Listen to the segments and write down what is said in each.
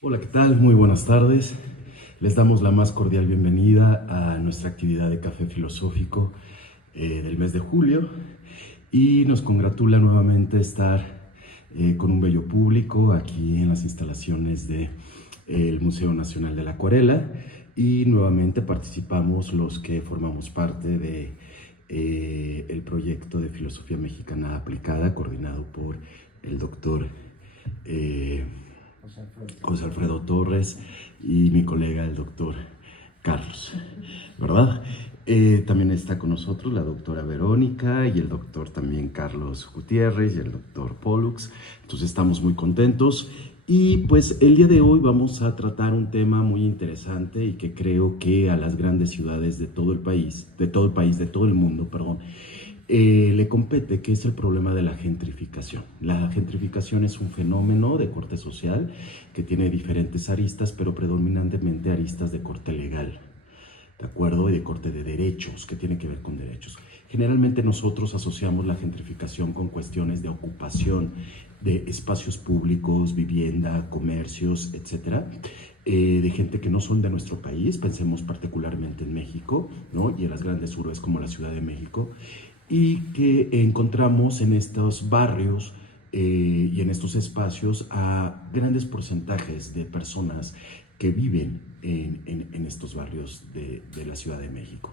Hola, ¿qué tal? Muy buenas tardes. Les damos la más cordial bienvenida a nuestra actividad de café filosófico del mes de julio y nos congratula nuevamente estar con un bello público aquí en las instalaciones del Museo Nacional de la Acuarela y nuevamente participamos los que formamos parte de el proyecto de Filosofía Mexicana Aplicada coordinado por el doctor José Alfredo Torres y mi colega el doctor Carlos, ¿verdad? También está con nosotros la doctora Verónica y el doctor también Carlos Gutiérrez y el doctor Pollux. Entonces estamos muy contentos y pues el día de hoy vamos a tratar un tema muy interesante y que creo que a las grandes ciudades de todo el país, de todo el mundo, perdón, le compete, que es el problema de la gentrificación. La gentrificación es un fenómeno de corte social que tiene diferentes aristas, pero predominantemente aristas de corte legal, ¿de acuerdo? Y de corte de derechos, que tiene que ver con derechos. Generalmente nosotros asociamos la gentrificación con cuestiones de ocupación de espacios públicos, vivienda, comercios, etcétera, de gente que no son de nuestro país, pensemos particularmente en México, ¿no? Y en las grandes urbes como la Ciudad de México, y que encontramos en estos barrios y en estos espacios a grandes porcentajes de personas que viven en estos barrios de la Ciudad de México.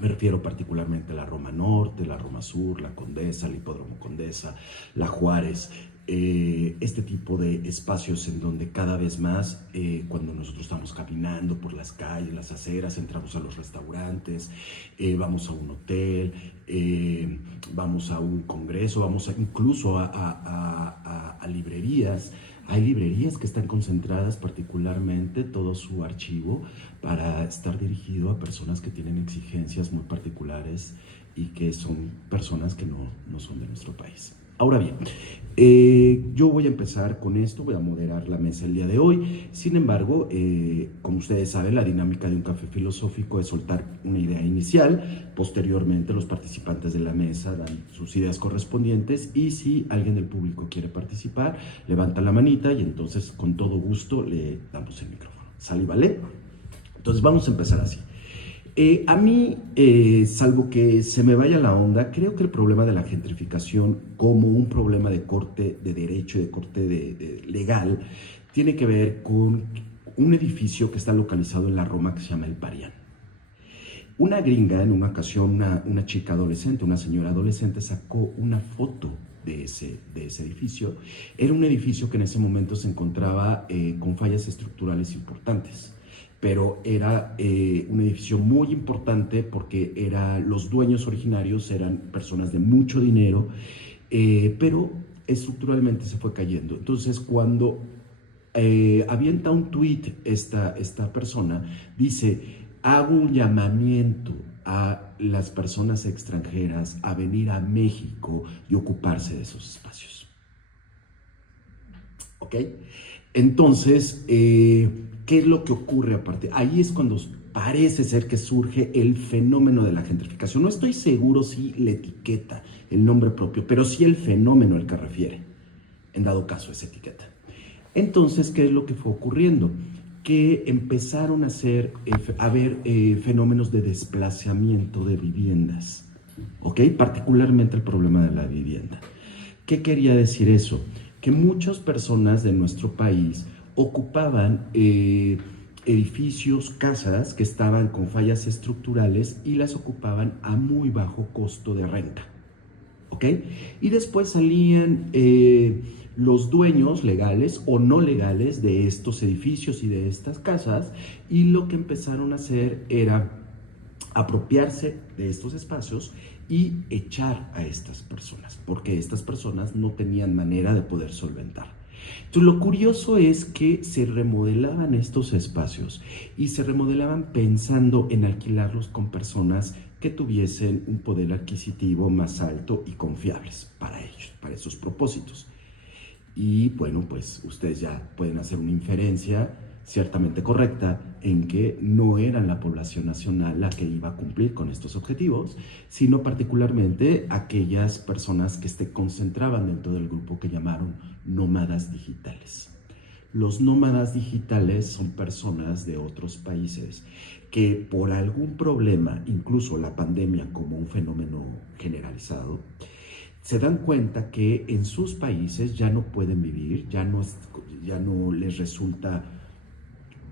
Me refiero particularmente a la Roma Norte, la Roma Sur, la Condesa, el Hipódromo Condesa, la Juárez, este tipo de espacios en donde cada vez más, cuando nosotros estamos caminando por las calles, las aceras, entramos a los restaurantes, vamos a un hotel, vamos a un congreso, incluso a librerías. Hay librerías que están concentradas particularmente todo su archivo para estar dirigido a personas que tienen exigencias muy particulares y que son personas que no son de nuestro país. Ahora bien, yo voy a empezar con esto, voy a moderar la mesa el día de hoy. Sin embargo, como ustedes saben, la dinámica de un café filosófico es soltar una idea inicial. Posteriormente, los participantes de la mesa dan sus ideas correspondientes y si alguien del público quiere participar, levanta la manita y entonces con todo gusto le damos el micrófono. ¿Sale y vale? Entonces vamos a empezar así. A mí, salvo que se me vaya la onda, creo que el problema de la gentrificación como un problema de corte de derecho y de corte legal tiene que ver con un edificio que está localizado en la Roma que se llama el Parián. Una gringa, en una ocasión, una chica adolescente, una señora adolescente, sacó una foto de ese edificio. Era un edificio que en ese momento se encontraba con fallas estructurales importantes, pero era un edificio muy importante porque los dueños originarios eran personas de mucho dinero, pero estructuralmente se fue cayendo. Entonces, cuando avienta un tuit esta persona, dice: hago un llamamiento a las personas extranjeras a venir a México y ocuparse de esos espacios. ¿Ok? Entonces, ¿qué es lo que ocurre aparte? Ahí es cuando parece ser que surge el fenómeno de la gentrificación. No estoy seguro si la etiqueta, el nombre propio, pero sí el fenómeno al que refiere, en dado caso esa etiqueta. Entonces, ¿qué es lo que fue ocurriendo? Que empezaron a haber fenómenos de desplazamiento de viviendas, ¿ok? Particularmente el problema de la vivienda. ¿Qué quería decir eso? Que muchas personas de nuestro país ocupaban edificios, casas que estaban con fallas estructurales y las ocupaban a muy bajo costo de renta, ¿ok? Y después salían los dueños legales o no legales de estos edificios y de estas casas y lo que empezaron a hacer era apropiarse de estos espacios y echar a estas personas, porque estas personas no tenían manera de poder solventar. Entonces, lo curioso es que se remodelaban estos espacios y se remodelaban pensando en alquilarlos con personas que tuviesen un poder adquisitivo más alto y confiables para ellos, para esos propósitos. Y bueno, pues ustedes ya pueden hacer una inferencia ciertamente correcta en que no era la población nacional la que iba a cumplir con estos objetivos, sino particularmente aquellas personas que se concentraban dentro del grupo que llamaron nómadas digitales. Los nómadas digitales son personas de otros países que por algún problema, incluso la pandemia como un fenómeno generalizado, se dan cuenta que en sus países ya no pueden vivir, ya no les resulta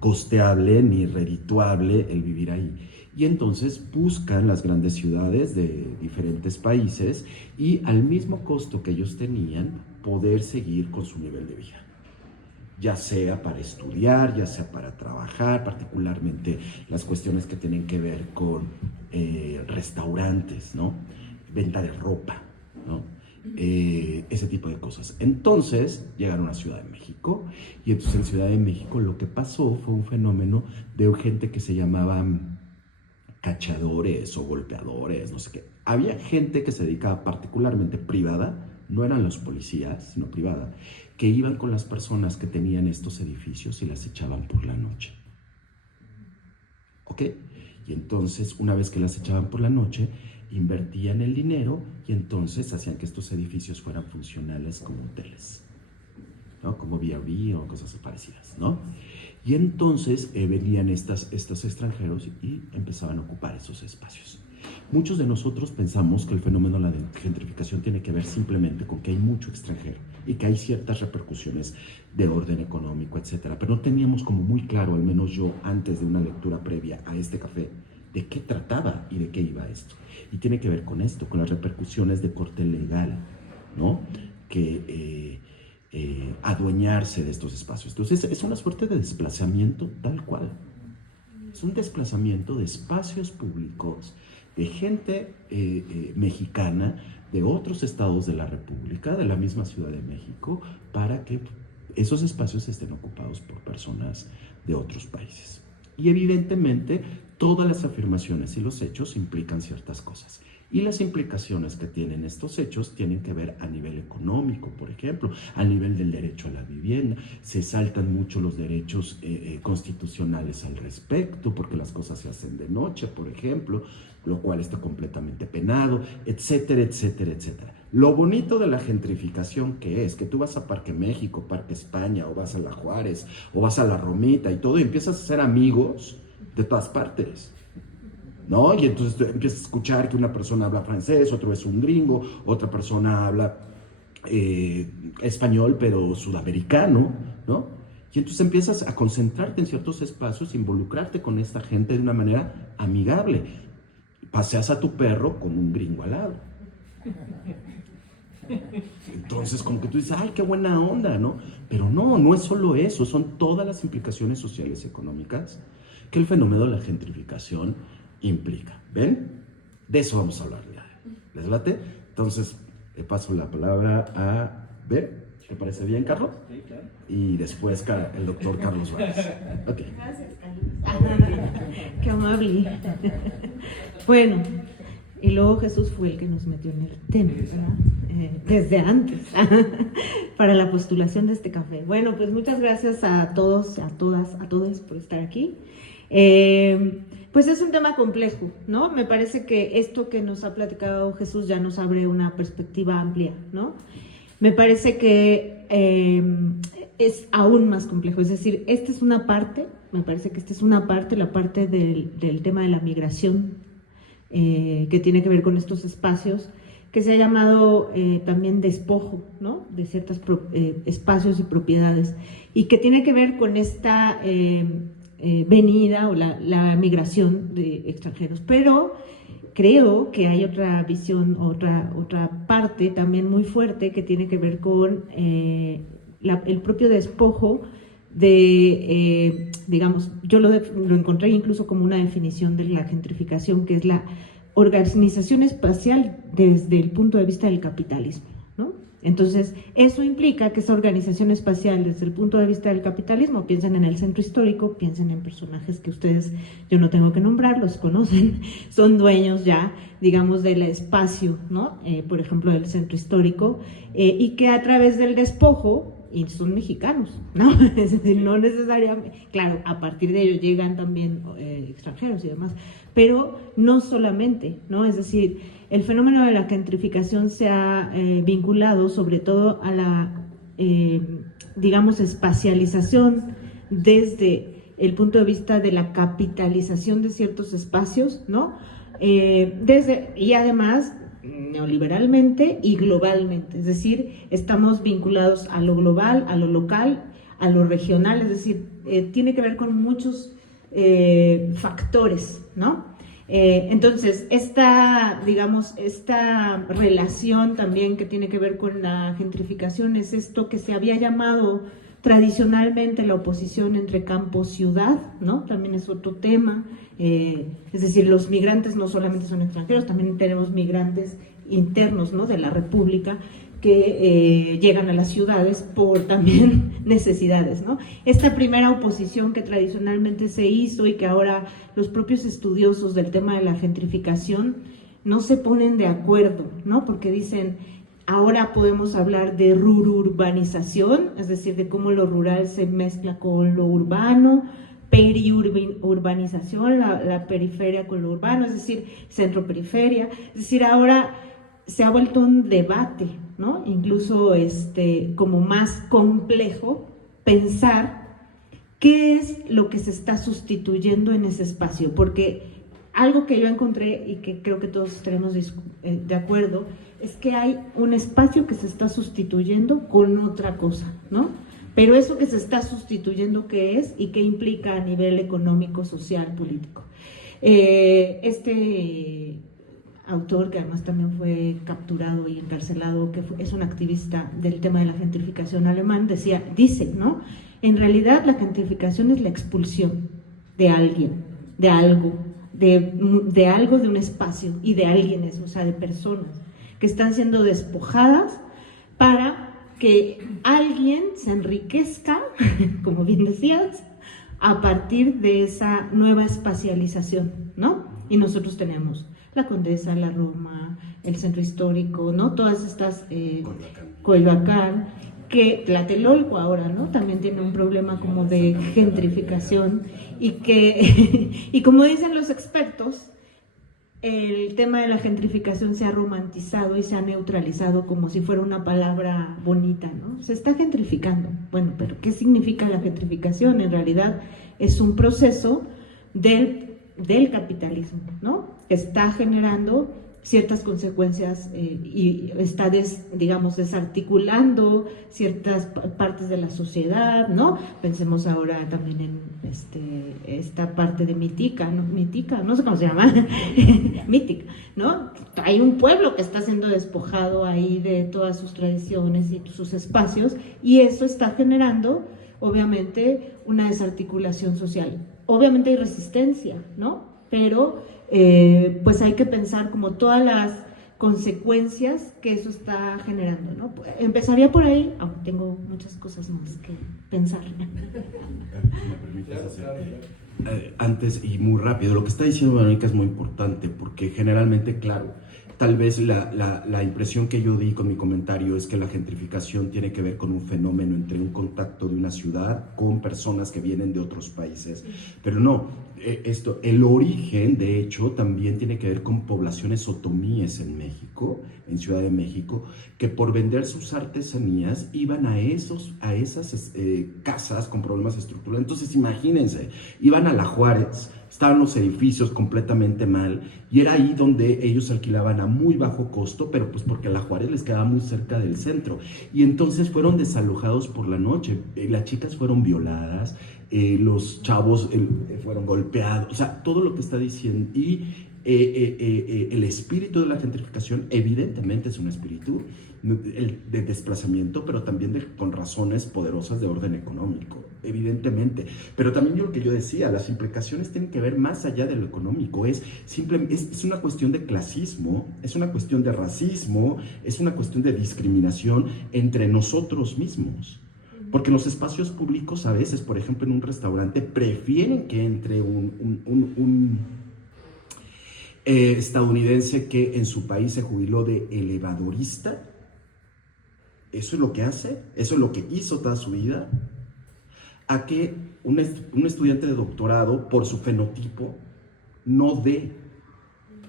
costeable ni redituable el vivir ahí. Y entonces buscan las grandes ciudades de diferentes países y al mismo costo que ellos tenían, poder seguir con su nivel de vida. Ya sea para estudiar, ya sea para trabajar, particularmente las cuestiones que tienen que ver con restaurantes, ¿no? Venta de ropa, ¿no? Ese tipo de cosas. Entonces llegaron a Ciudad de México y entonces en Ciudad de México lo que pasó fue un fenómeno de gente que se llamaban cachadores o golpeadores, no sé qué. Había gente que se dedicaba particularmente privada, no eran los policías, sino privada, que iban con las personas que tenían estos edificios y las echaban por la noche. ¿Ok? Y entonces, una vez que las echaban por la noche, invertían el dinero y entonces hacían que estos edificios fueran funcionales como hoteles, ¿no? Como B&B o cosas parecidas, ¿no? Y entonces venían estos extranjeros y empezaban a ocupar esos espacios. Muchos de nosotros pensamos que el fenómeno de la gentrificación tiene que ver simplemente con que hay mucho extranjero y que hay ciertas repercusiones de orden económico, etcétera. Pero no teníamos como muy claro, al menos yo, antes de una lectura previa a este café, de qué trataba y de qué iba esto. Y tiene que ver con esto, con las repercusiones de corte legal, ¿no? Que adueñarse de estos espacios. Entonces es una suerte de desplazamiento tal cual. Es un desplazamiento de espacios públicos, de gente mexicana, de otros estados de la República, de la misma Ciudad de México, para que esos espacios estén ocupados por personas de otros países. Y evidentemente todas las afirmaciones y los hechos implican ciertas cosas. Y las implicaciones que tienen estos hechos tienen que ver a nivel económico, por ejemplo, a nivel del derecho a la vivienda. Se saltan mucho los derechos constitucionales al respecto, porque las cosas se hacen de noche, por ejemplo, lo cual está completamente penado, etcétera, etcétera, etcétera. Lo bonito de la gentrificación que es que tú vas a Parque México, Parque España, o vas a La Juárez, o vas a La Romita y todo, y empiezas a ser amigos de todas partes, ¿no? Y entonces tú empiezas a escuchar que una persona habla francés, otro es un gringo, otra persona habla español pero sudamericano, ¿no? Y entonces empiezas a concentrarte en ciertos espacios, involucrarte con esta gente de una manera amigable. Paseas a tu perro con un gringo al lado. Entonces como que tú dices, ay, qué buena onda, ¿no? Pero no es solo eso, son todas las implicaciones sociales y económicas que el fenómeno de la gentrificación implica. ¿Ven? De eso vamos a hablar ya. ¿Les late? Entonces, le paso la palabra a Ver. ¿Te parece bien, Carlos? Sí, claro. Y después el doctor Carlos Vázquez. Okay. Gracias, Carlos. Qué amable. Bueno, y luego Jesús fue el que nos metió en el tema, ¿verdad? Desde antes, para la postulación de este café. Bueno, pues muchas gracias a todos, a todas, a todos por estar aquí. Pues es un tema complejo, ¿no? Me parece que esto que nos ha platicado Jesús ya nos abre una perspectiva amplia, ¿no? Me parece que es aún más complejo, es decir, esta es una parte, me parece que esta es una parte, la parte del tema de la migración, que tiene que ver con estos espacios, que se ha llamado también despojo, ¿no? De ciertos espacios y propiedades, y que tiene que ver con esta venida o la migración de extranjeros. Pero creo que hay otra visión, otra parte también muy fuerte que tiene que ver con el propio despojo de, digamos, yo lo encontré incluso como una definición de la gentrificación, que es la organización espacial desde el punto de vista del capitalismo, ¿no? Entonces, eso implica que esa organización espacial desde el punto de vista del capitalismo, piensen en el centro histórico, piensen en personajes que ustedes, yo no tengo que nombrar, los conocen, son dueños ya, digamos, del espacio, ¿no? Por ejemplo, del centro histórico, y que a través del despojo, y son mexicanos, ¿no? Es decir, no necesariamente, claro, a partir de ello llegan también extranjeros y demás, pero no solamente, ¿no? Es decir, el fenómeno de la gentrificación se ha vinculado sobre todo a digamos, espacialización desde el punto de vista de la capitalización de ciertos espacios, ¿no? Y además neoliberalmente y globalmente, es decir, estamos vinculados a lo global, a lo local, a lo regional, es decir, tiene que ver con muchos factores, ¿no? Entonces, digamos, esta relación también que tiene que ver con la gentrificación es esto que se había llamado tradicionalmente la oposición entre campo-ciudad, ¿no? También es otro tema, es decir, los migrantes no solamente son extranjeros, también tenemos migrantes internos, ¿no? De la República, que llegan a las ciudades por también necesidades, ¿no? Esta primera oposición que tradicionalmente se hizo y que ahora los propios estudiosos del tema de la gentrificación no se ponen de acuerdo, ¿no? Porque dicen, ahora podemos hablar de rururbanización, es decir, de cómo lo rural se mezcla con lo urbano, periurbanización, la periferia con lo urbano, es decir, centro-periferia, es decir, ahora se ha vuelto un debate, ¿no? Incluso como más complejo pensar qué es lo que se está sustituyendo en ese espacio, porque algo que yo encontré y que creo que todos estaremos de acuerdo es que hay un espacio que se está sustituyendo con otra cosa, ¿no? Pero eso que se está sustituyendo, ¿qué es? Y qué implica a nivel económico, social, político. Autor, que además también fue capturado y encarcelado, que es un activista del tema de la gentrificación alemán, dice, ¿no? En realidad la gentrificación es la expulsión de alguien, de algo, de un espacio y de alguienes, o sea, de personas que están siendo despojadas para que alguien se enriquezca, como bien decías, a partir de esa nueva espacialización, ¿no? Y nosotros tenemos la Condesa, la Roma, el centro histórico, ¿no? Todas estas, Coyoacán, que Tlatelolco ahora, ¿no? También tiene un problema como de gentrificación y como dicen los expertos, el tema de la gentrificación se ha romantizado y se ha neutralizado como si fuera una palabra bonita, ¿no? Se está gentrificando. Bueno, pero ¿qué significa la gentrificación? En realidad es un proceso del capitalismo, ¿no? Que está generando ciertas consecuencias y está, digamos, desarticulando ciertas partes de la sociedad, ¿no? Pensemos ahora también en esta parte de Mítica, no sé cómo se llama, Mítica, ¿no? Hay un pueblo que está siendo despojado ahí de todas sus tradiciones y sus espacios, y eso está generando, obviamente, una desarticulación social. Obviamente hay resistencia, ¿no? Pero pues hay que pensar como todas las consecuencias que eso está generando, ¿no? Empezaría por ahí, aunque tengo muchas cosas más que pensar. ¿Me permites hacer? Antes, y muy rápido, lo que está diciendo Verónica es muy importante, porque generalmente, claro, tal vez la impresión que yo di con mi comentario es que la gentrificación tiene que ver con un fenómeno entre un contacto de una ciudad con personas que vienen de otros países, pero no, el origen de hecho también tiene que ver con poblaciones otomíes en México, en Ciudad de México, que por vender sus artesanías iban a esas casas con problemas estructurales. Entonces imagínense, iban a la Juárez, estaban los edificios completamente mal y era ahí donde ellos alquilaban a muy bajo costo, pero pues porque la Juárez les quedaba muy cerca del centro, y entonces fueron desalojados por la noche, las chicas fueron violadas, los chavos fueron golpeados, o sea, todo lo que está diciendo. Y el espíritu de la gentrificación evidentemente es un espíritu de desplazamiento, pero también con razones poderosas de orden económico, evidentemente. Pero también lo que yo decía, las implicaciones tienen que ver más allá de lo económico, es una cuestión de clasismo, es una cuestión de racismo, es una cuestión de discriminación entre nosotros mismos. Porque los espacios públicos a veces, por ejemplo, en un restaurante, prefieren que entre un estadounidense que en su país se jubiló de elevadorista. Eso es lo que hace, eso es lo que hizo toda su vida, a que un estudiante de doctorado, por su fenotipo, no dé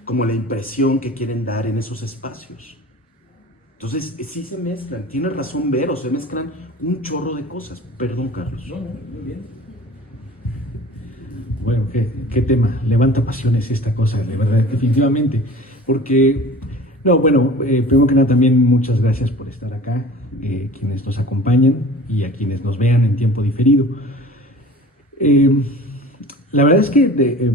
como la impresión que quieren dar en esos espacios. Entonces, sí se mezclan, tiene razón Vero, se mezclan un chorro de cosas. Perdón, Carlos. No, muy bien. Bueno, qué tema, levanta pasiones esta cosa, de verdad, definitivamente. Porque, no, bueno, primero que nada también muchas gracias por estar acá, quienes nos acompañan y a quienes nos vean en tiempo diferido. La verdad es que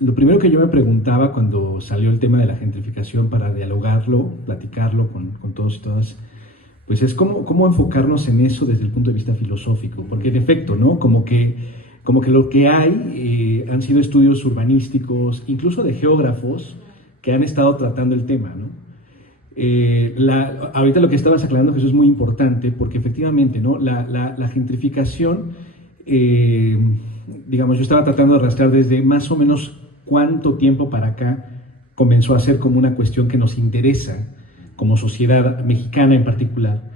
lo primero que yo me preguntaba cuando salió el tema de la gentrificación para dialogarlo, platicarlo con todos y todas, pues es cómo enfocarnos en eso desde el punto de vista filosófico, porque en efecto, ¿no? Como que lo que hay han sido estudios urbanísticos, incluso de geógrafos, que han estado tratando el tema, ¿no? Ahorita lo que estabas aclarando, Jesús, es muy importante, porque efectivamente, ¿no? La gentrificación, digamos, yo estaba tratando de rastrear desde más o menos cuánto tiempo para acá comenzó a ser como una cuestión que nos interesa como sociedad mexicana en particular,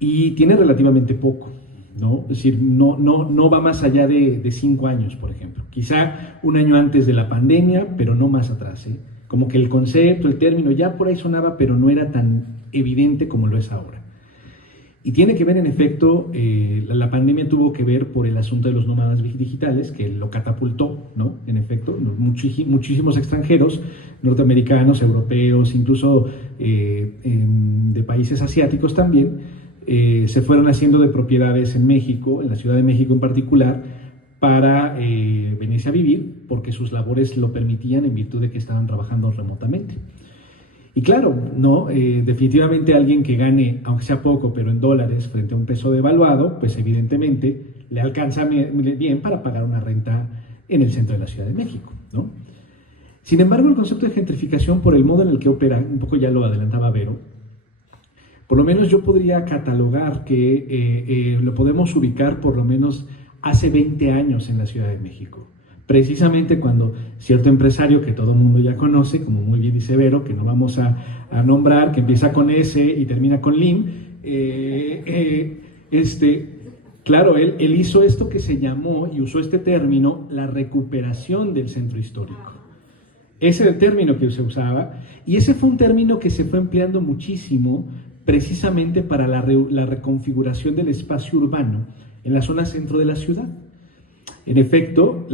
y tiene relativamente poco, ¿no? Es decir, no va más allá de 5 años, por ejemplo. Quizá un año antes de la pandemia, pero no más atrás, ¿eh? Como que el concepto, el término, ya por ahí sonaba, pero no era tan evidente como lo es ahora. Y tiene que ver, en efecto, la pandemia tuvo que ver por el asunto de los nómadas digitales, que lo catapultó, ¿no? En efecto, muchísimos extranjeros, norteamericanos, europeos, incluso de países asiáticos también, se fueron haciendo de propiedades en México, en la Ciudad de México en particular, para venirse a vivir, porque sus labores lo permitían en virtud de que estaban trabajando remotamente. Y claro, no, definitivamente alguien que gane, aunque sea poco, pero en dólares frente a un peso devaluado, pues evidentemente le alcanza bien para pagar una renta en el centro de la Ciudad de México, ¿no? Sin embargo, el concepto de gentrificación, por el modo en el que opera, un poco ya lo adelantaba Vero, por lo menos yo podría catalogar que lo podemos ubicar por lo menos hace 20 años en la Ciudad de México. Precisamente cuando cierto empresario que todo el mundo ya conoce, como muy bien dice Vero, que no vamos a nombrar, que empieza con S y termina con Lim, claro, él hizo esto que se llamó, y usó este término, la recuperación del centro histórico. Ese era el término que se usaba, y ese fue un término que se fue empleando muchísimo precisamente para la reconfiguración del espacio urbano en la zona centro de la ciudad. En efecto,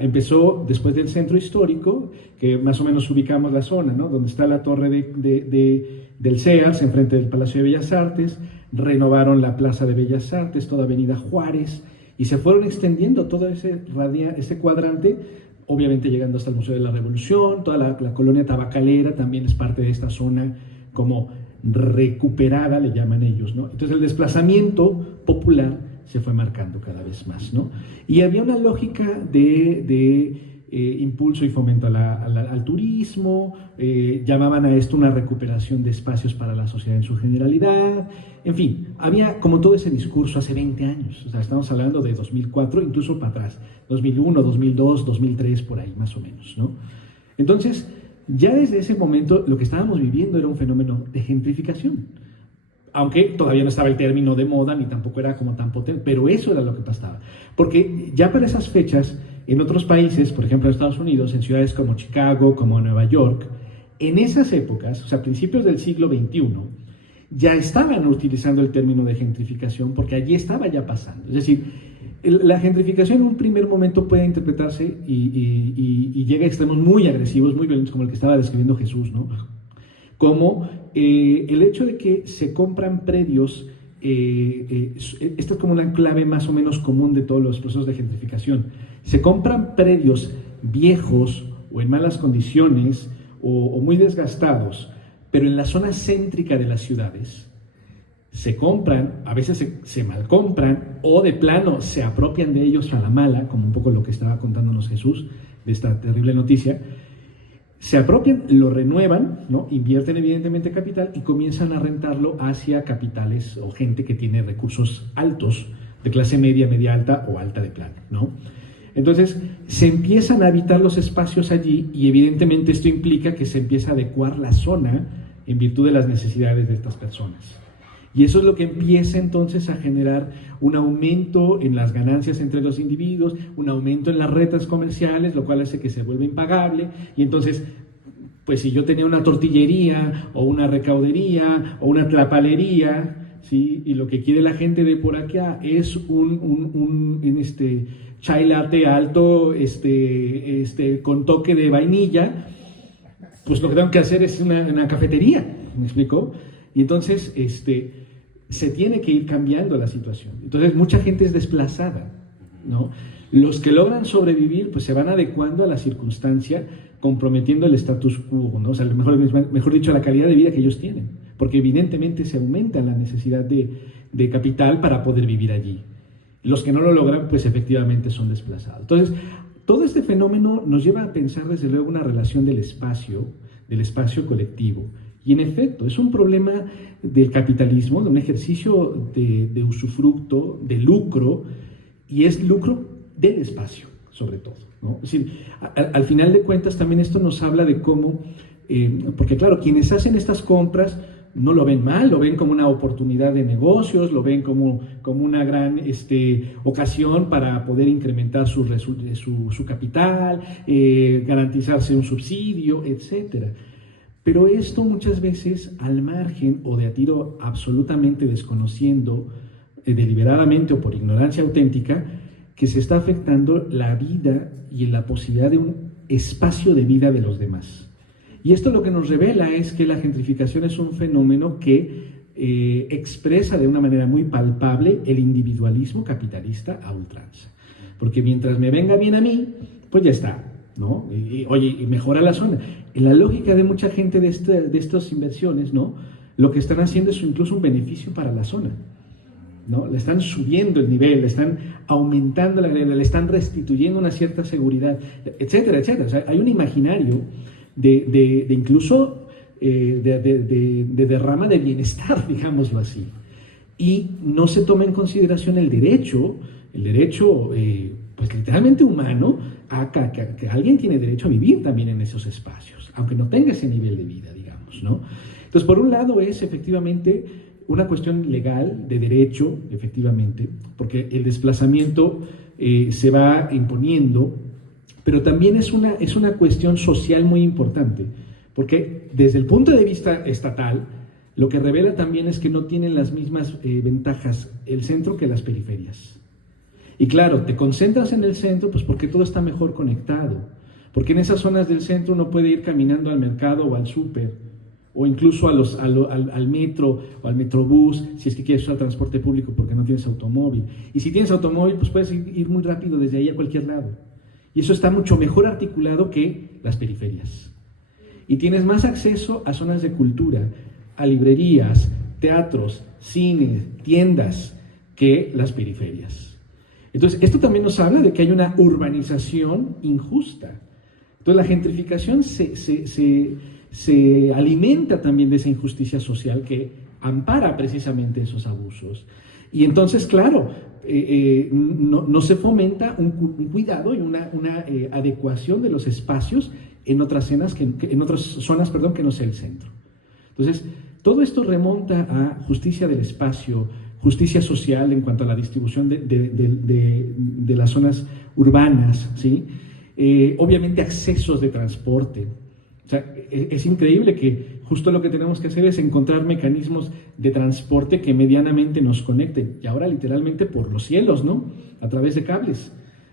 empezó después del centro histórico, que más o menos ubicamos la zona, ¿no? Donde está la torre del Sears, enfrente del Palacio de Bellas Artes, renovaron la Plaza de Bellas Artes, toda Avenida Juárez, y se fueron extendiendo todo ese cuadrante, obviamente llegando hasta el Museo de la Revolución, toda la colonia tabacalera también es parte de esta zona como recuperada, le llaman ellos, ¿no? Entonces el desplazamiento popular se fue marcando cada vez más, ¿no? Y había una lógica de impulso y fomento al turismo, llamaban a esto una recuperación de espacios para la sociedad en su generalidad, en fin, había como todo ese discurso hace 20 años, o sea, estamos hablando de 2004, incluso para atrás, 2001, 2002, 2003, por ahí más o menos, ¿no? Entonces, ya desde ese momento lo que estábamos viviendo era un fenómeno de gentrificación, aunque todavía no estaba el término de moda, ni tampoco era como tan potente, pero eso era lo que pasaba. Porque ya para esas fechas, en otros países, por ejemplo en Estados Unidos, en ciudades como Chicago, como Nueva York, en esas épocas, o sea, principios del siglo XXI, ya estaban utilizando el término de gentrificación porque allí estaba ya pasando. Es decir, la gentrificación en un primer momento puede interpretarse y llega a extremos muy agresivos, muy violentos, como el que estaba describiendo Jesús, ¿no? Como el hecho de que se compran predios, esta es como una clave más o menos común de todos los procesos de gentrificación. Se compran predios viejos o en malas condiciones o muy desgastados, pero en la zona céntrica de las ciudades. Se compran, a veces se malcompran o de plano se apropian de ellos a la mala, como un poco lo que estaba contándonos Jesús de esta terrible noticia. Se apropian, lo renuevan, ¿no? Invierten evidentemente capital y comienzan a rentarlo hacia capitales o gente que tiene recursos altos, de clase media, media alta o alta de plano, ¿no? Entonces, se empiezan a habitar los espacios allí y evidentemente esto implica que se empieza a adecuar la zona en virtud de las necesidades de estas personas. Y eso es lo que empieza entonces a generar un aumento en las ganancias entre los individuos, un aumento en las rentas comerciales, lo cual hace que se vuelva impagable y entonces pues si yo tenía una tortillería o una recaudería o una tlapalería, ¿sí? Y lo que quiere la gente de por acá es un chai latte alto con toque de vainilla, pues lo que tengo que hacer es una cafetería, ¿me explico? Y entonces se tiene que ir cambiando la situación. Entonces mucha gente es desplazada, ¿no? Los que logran sobrevivir pues se van adecuando a la circunstancia, comprometiendo el status quo, ¿no? O sea, mejor dicho, la calidad de vida que ellos tienen, porque evidentemente se aumenta la necesidad de capital para poder vivir allí. Los que no lo logran pues efectivamente son desplazados. Entonces, todo este fenómeno nos lleva a pensar desde luego una relación del espacio colectivo. Y en efecto, es un problema del capitalismo, de un ejercicio de usufructo, de lucro, y es lucro del espacio, sobre todo, ¿no? Es decir, al final de cuentas también esto nos habla de cómo, porque claro, quienes hacen estas compras no lo ven mal, lo ven como una oportunidad de negocios, lo ven como una gran ocasión para poder incrementar su capital, garantizarse un subsidio, etcétera. Pero esto muchas veces al margen o de a tiro absolutamente desconociendo, deliberadamente o por ignorancia auténtica, que se está afectando la vida y la posibilidad de un espacio de vida de los demás. Y esto lo que nos revela es que la gentrificación es un fenómeno que expresa de una manera muy palpable el individualismo capitalista a ultranza. Porque mientras me venga bien a mí, pues ya está, ¿no? Y mejora la zona. En la lógica de mucha gente de estas inversiones, ¿no? Lo que están haciendo es incluso un beneficio para la zona, ¿no? Le están subiendo el nivel, le están aumentando la calidad, le están restituyendo una cierta seguridad, etcétera, etcétera. O sea, hay un imaginario de incluso de derrama de bienestar, digámoslo así. Y no se toma en consideración el derecho pues literalmente humano, que alguien tiene derecho a vivir también en esos espacios, aunque no tenga ese nivel de vida, digamos, ¿no? Entonces, por un lado es efectivamente una cuestión legal, de derecho, efectivamente, porque el desplazamiento se va imponiendo, pero también es una cuestión social muy importante, porque desde el punto de vista estatal, lo que revela también es que no tienen las mismas ventajas el centro que las periferias. Y claro, te concentras en el centro, pues porque todo está mejor conectado, porque en esas zonas del centro uno puede ir caminando al mercado o al súper, o incluso al metro o al metrobús, si es que quieres usar transporte público porque no tienes automóvil. Y si tienes automóvil, pues puedes ir muy rápido desde ahí a cualquier lado. Y eso está mucho mejor articulado que las periferias. Y tienes más acceso a zonas de cultura, a librerías, teatros, cines, tiendas, que las periferias. Entonces, esto también nos habla de que hay una urbanización injusta. Entonces, la gentrificación se alimenta también de esa injusticia social que ampara precisamente esos abusos. Y entonces, claro, no se fomenta un cuidado y una adecuación de los espacios en otras zonas que no sea el centro. Entonces, todo esto remonta a justicia del espacio, justicia social en cuanto a la distribución de las zonas urbanas, ¿sí? Obviamente accesos de transporte. O sea, es increíble que justo lo que tenemos que hacer es encontrar mecanismos de transporte que medianamente nos conecten, y ahora literalmente por los cielos, ¿no? A través de cables,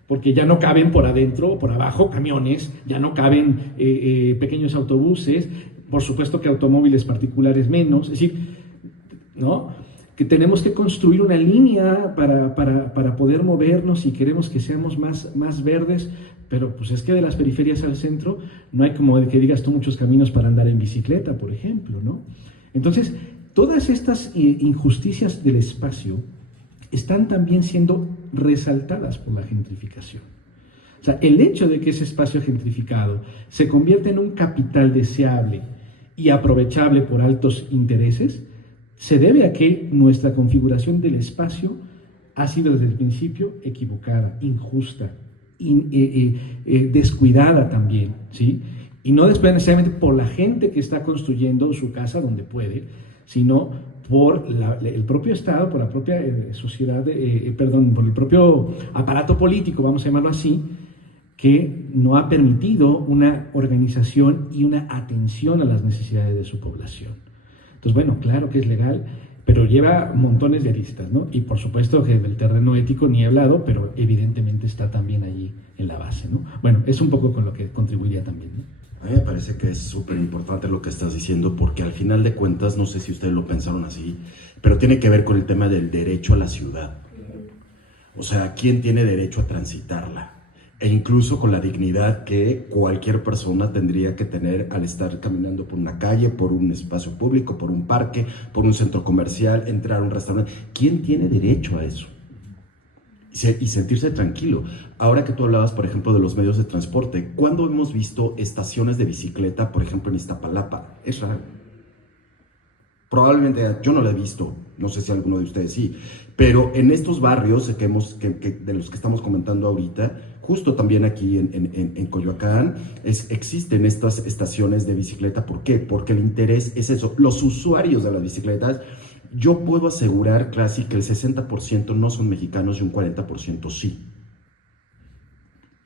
porque ya no caben por adentro o por abajo camiones, ya no caben pequeños autobuses, por supuesto que automóviles particulares menos, es decir, ¿no? Que tenemos que construir una línea para poder movernos si queremos que seamos más verdes, pero pues es que de las periferias al centro no hay, como que digas tú, muchos caminos para andar en bicicleta, por ejemplo, ¿no? Entonces, todas estas injusticias del espacio están también siendo resaltadas por la gentrificación. O sea, el hecho de que ese espacio gentrificado se convierta en un capital deseable y aprovechable por altos intereses, se debe a que nuestra configuración del espacio ha sido desde el principio equivocada, injusta, descuidada también, ¿sí? Y no necesariamente por la gente que está construyendo su casa donde puede, sino por el propio Estado, por la propia sociedad, por el propio aparato político, vamos a llamarlo así, que no ha permitido una organización y una atención a las necesidades de su población. Entonces, bueno, claro que es legal, pero lleva montones de aristas, ¿no? Y por supuesto que del terreno ético ni he hablado, pero evidentemente está también allí en la base, ¿no? Bueno, es un poco con lo que contribuiría también, ¿no? A mí me parece que es súper importante lo que estás diciendo, porque al final de cuentas, no sé si ustedes lo pensaron así, pero tiene que ver con el tema del derecho a la ciudad. O sea, ¿quién tiene derecho a transitarla? E incluso con la dignidad que cualquier persona tendría que tener al estar caminando por una calle, por un espacio público, por un parque, por un centro comercial, entrar a un restaurante. ¿Quién tiene derecho a eso? Y sentirse tranquilo. Ahora que tú hablabas, por ejemplo, de los medios de transporte, ¿cuándo hemos visto estaciones de bicicleta, por ejemplo, en Iztapalapa? Es raro. Probablemente yo no la he visto, no sé si alguno de ustedes sí, pero en estos barrios de los que estamos comentando ahorita, justo también aquí en Coyoacán, existen estas estaciones de bicicleta. ¿Por qué? Porque el interés es eso. Los usuarios de las bicicletas, yo puedo asegurar, casi que el 60% no son mexicanos y un 40% sí.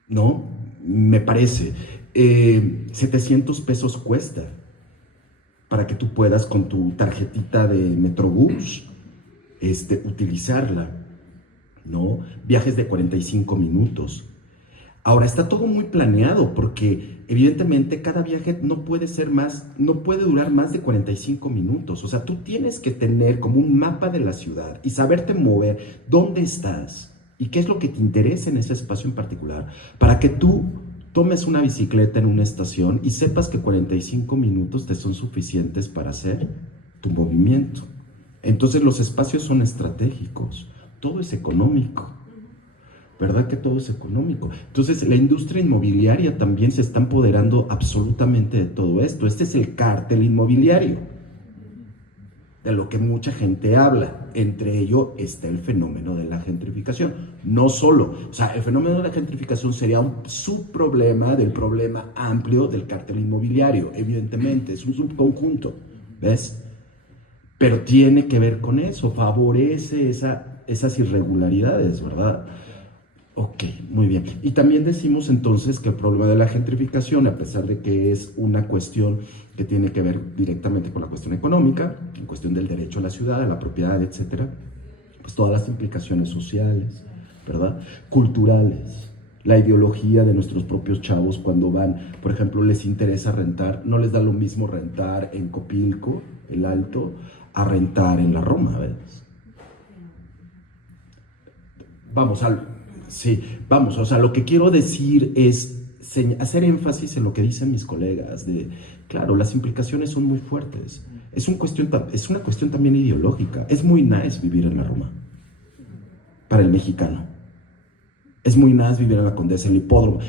¿No? Me parece. 700 pesos cuesta para que tú puedas con tu tarjetita de Metrobús utilizarla, ¿no? Viajes de 45 minutos. Ahora, está todo muy planeado porque evidentemente cada viaje no puede durar más de 45 minutos. O sea, tú tienes que tener como un mapa de la ciudad y saberte mover, dónde estás y qué es lo que te interesa en ese espacio en particular, para que tú tomes una bicicleta en una estación y sepas que 45 minutos te son suficientes para hacer tu movimiento. Entonces los espacios son estratégicos, todo es económico, ¿verdad que todo es económico? Entonces la industria inmobiliaria también se está empoderando absolutamente de todo esto. Este es el cártel inmobiliario, de lo que mucha gente habla. Entre ello está el fenómeno de la gentrificación. No solo, o sea, el fenómeno de la gentrificación sería un subproblema del problema amplio del cártel inmobiliario, evidentemente, es un subconjunto, ¿ves? Pero tiene que ver con eso, favorece esas irregularidades, ¿verdad? Ok, muy bien. Y también decimos entonces que el problema de la gentrificación, a pesar de que es una cuestión que tiene que ver directamente con la cuestión económica, en cuestión del derecho a la ciudad, a la propiedad, etcétera, pues todas las implicaciones sociales, ¿verdad? Culturales, la ideología de nuestros propios chavos cuando van, por ejemplo, les interesa rentar, no les da lo mismo rentar en Copilco, el Alto, a rentar en la Roma, ¿ves? Vamos, o sea, lo que quiero decir es hacer énfasis en lo que dicen mis colegas, claro, las implicaciones son muy fuertes, es una cuestión también ideológica. Es muy nice vivir en la Roma, para el mexicano, es muy nice vivir en la Condesa, el hipódromo,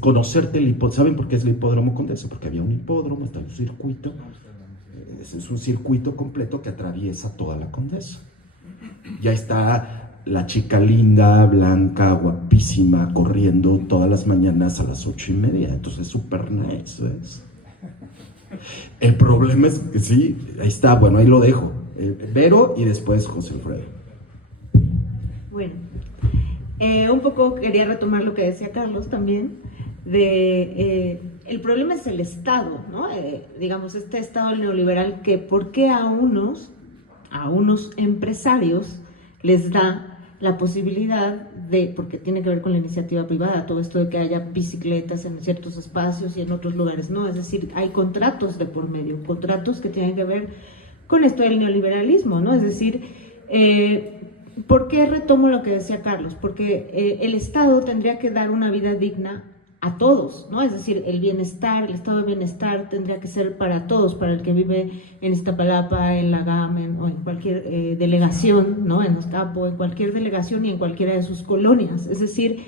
conocerte el hipódromo. ¿Saben por qué es el hipódromo Condesa? Porque había un hipódromo, está un circuito, es un circuito completo que atraviesa toda la Condesa, ya está la chica linda, blanca, guapísima, corriendo todas las mañanas a las 8:30. Entonces, súper nice, ¿ves? El problema es que sí, ahí está, bueno, ahí lo dejo. Vero y después José Alfredo. Bueno, un poco quería retomar lo que decía Carlos también, el problema es el Estado, ¿no? Digamos, este Estado neoliberal que, ¿por qué a unos empresarios les da la posibilidad porque tiene que ver con la iniciativa privada, todo esto de que haya bicicletas en ciertos espacios y en otros lugares, no? Es decir, hay contratos de por medio, contratos que tienen que ver con esto del neoliberalismo, ¿no? Es decir, ¿por qué retomo lo que decía Carlos? Porque el Estado tendría que dar una vida digna a todos, ¿no? Es decir, el estado de bienestar tendría que ser para todos, para el que vive en Iztapalapa, en la GAM, o en cualquier delegación, ¿no? En Azcapo, en cualquier delegación y en cualquiera de sus colonias. Es decir,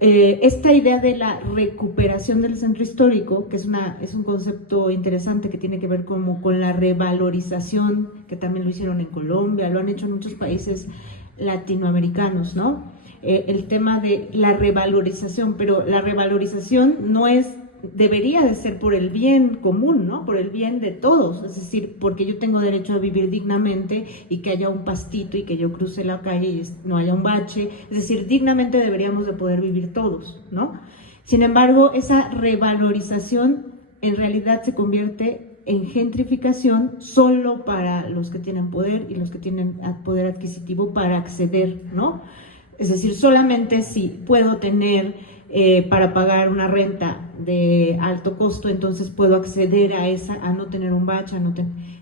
esta idea de la recuperación del centro histórico, que es un concepto interesante que tiene que ver como con la revalorización, que también lo hicieron en Colombia, lo han hecho en muchos países latinoamericanos, ¿no? El tema de la revalorización, pero la revalorización debería de ser por el bien común, ¿no? Por el bien de todos, es decir, porque yo tengo derecho a vivir dignamente y que haya un pastito y que yo cruce la calle y no haya un bache, es decir, dignamente deberíamos de poder vivir todos, ¿no? Sin embargo, esa revalorización en realidad se convierte en gentrificación solo para los que tienen poder y los que tienen poder adquisitivo para acceder, ¿no? Es decir, solamente si puedo tener para pagar una renta de alto costo, entonces puedo acceder a esa, a no tener un bache,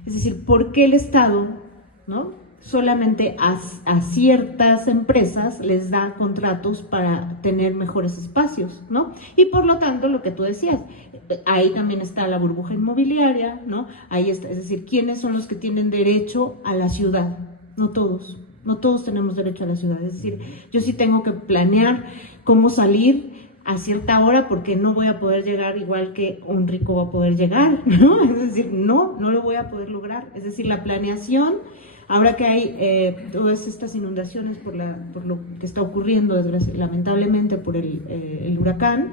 es decir, ¿por qué el Estado, ¿no?, solamente a ciertas empresas les da contratos para tener mejores espacios, ¿no? Y por lo tanto, lo que tú decías, ahí también está la burbuja inmobiliaria, ¿no? Ahí está, es decir, ¿quiénes son los que tienen derecho a la ciudad? No todos tenemos derecho a la ciudad, es decir, yo sí tengo que planear cómo salir a cierta hora porque no voy a poder llegar igual que un rico va a poder llegar, ¿no? Es decir, no lo voy a poder lograr, es decir, la planeación. Ahora que hay todas estas inundaciones por lo que está ocurriendo, lamentablemente, por el huracán,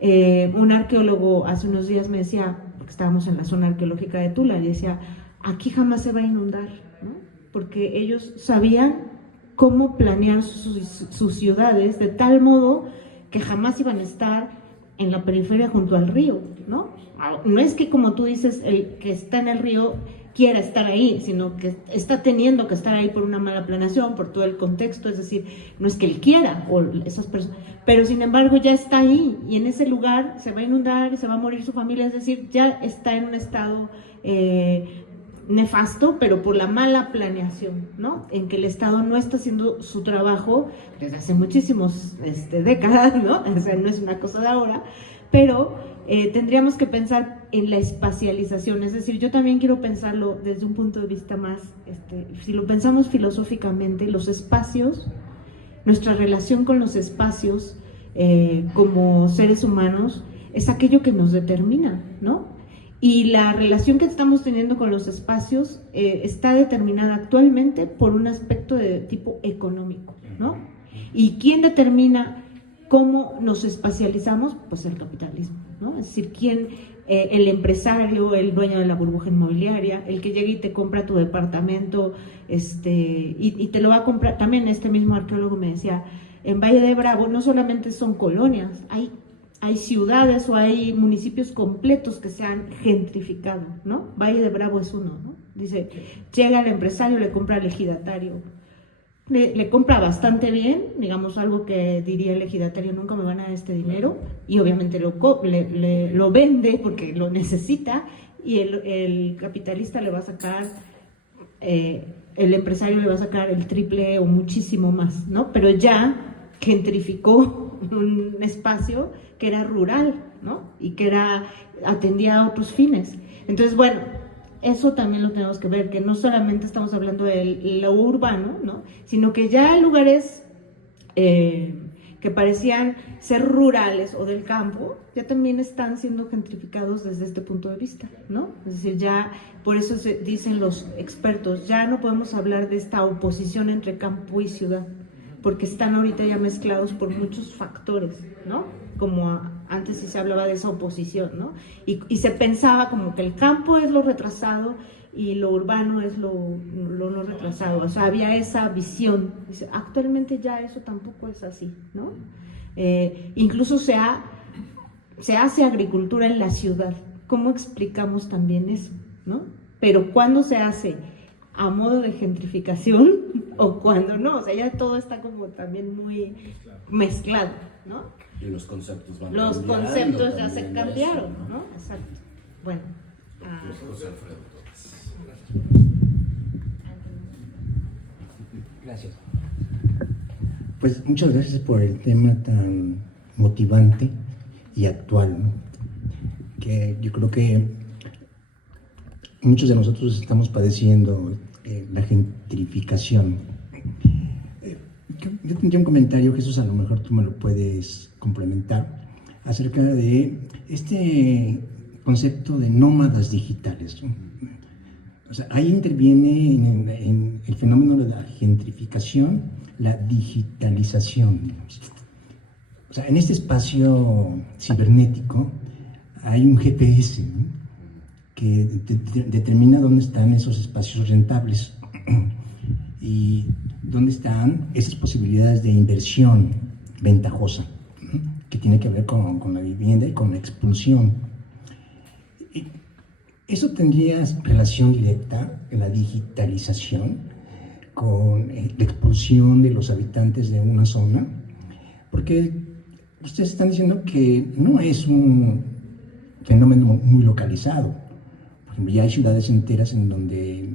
un arqueólogo hace unos días me decía, porque estábamos en la zona arqueológica de Tula, y decía, aquí jamás se va a inundar, ¿no? Porque ellos sabían cómo planear sus ciudades de tal modo que jamás iban a estar en la periferia junto al río, ¿no? No es que, como tú dices, el que está en el río quiera estar ahí, sino que está teniendo que estar ahí por una mala planeación, por todo el contexto, es decir, no es que él quiera, o esas personas, pero sin embargo ya está ahí, y en ese lugar se va a inundar y se va a morir su familia, es decir, ya está en un estado nefasto, pero por la mala planeación, ¿no? En que el Estado no está haciendo su trabajo desde hace muchísimas décadas, ¿no? O sea, no es una cosa de ahora, pero tendríamos que pensar en la espacialización, es decir, yo también quiero pensarlo desde un punto de vista más, si lo pensamos filosóficamente, los espacios, nuestra relación con los espacios como seres humanos es aquello que nos determina, ¿no? Y la relación que estamos teniendo con los espacios está determinada actualmente por un aspecto de tipo económico, ¿no? ¿Y quién determina cómo nos espacializamos? Pues el capitalismo, ¿no? Es decir, el empresario, el dueño de la burbuja inmobiliaria, el que llega y te compra tu departamento, y te lo va a comprar. También este mismo arqueólogo me decía, en Valle de Bravo no solamente son colonias, hay ciudades o hay municipios completos que se han gentrificado, ¿no? Valle de Bravo es uno, ¿no? Dice, llega el empresario, le compra al ejidatario, le compra bastante bien, digamos, algo que diría el ejidatario, nunca me van a dar este dinero, y obviamente lo vende porque lo necesita, y el capitalista le va a sacar, el empresario le va a sacar el triple o muchísimo más, ¿no? Pero ya gentrificó un espacio que era rural, ¿no? Y que atendía a otros fines. Entonces, bueno, eso también lo tenemos que ver, que no solamente estamos hablando de lo urbano, ¿no?, sino que ya hay lugares que parecían ser rurales o del campo, ya también están siendo gentrificados desde este punto de vista, ¿no? Es decir, ya, por eso dicen los expertos, ya no podemos hablar de esta oposición entre campo y ciudad, porque están ahorita ya mezclados por muchos factores, ¿no? Como antes sí se hablaba de esa oposición, ¿no? Y se pensaba como que el campo es lo retrasado y lo urbano es lo no retrasado, o sea, había esa visión. Actualmente ya eso tampoco es así, ¿no? Incluso se hace agricultura en la ciudad. ¿Cómo explicamos también eso, no? Pero ¿cuándo se hace a modo de gentrificación o cuando no? O sea, ya todo está como también muy mezclado, ¿no? Y los conceptos van Los cambiando. conceptos ya se cambiaron, ¿no? Exacto. Bueno. José Alfredo. Gracias. Pues muchas gracias por el tema tan motivante y actual, ¿no? Que yo creo que muchos de nosotros estamos padeciendo la gentrificación. Yo tendría un comentario, Jesús, a lo mejor tú me lo puedes complementar, acerca de este concepto de nómadas digitales, ¿no? O sea, ahí interviene en el fenómeno de la gentrificación, la digitalización, digamos. O sea, en este espacio cibernético hay un GPS, ¿no?, que determina dónde están esos espacios rentables y dónde están esas posibilidades de inversión ventajosa, ¿no?, que tiene que ver con la vivienda y con la expulsión. Y eso tendría relación directa en la digitalización con la expulsión de los habitantes de una zona, porque ustedes están diciendo que no es un fenómeno muy localizado. Por ejemplo, ya hay ciudades enteras en donde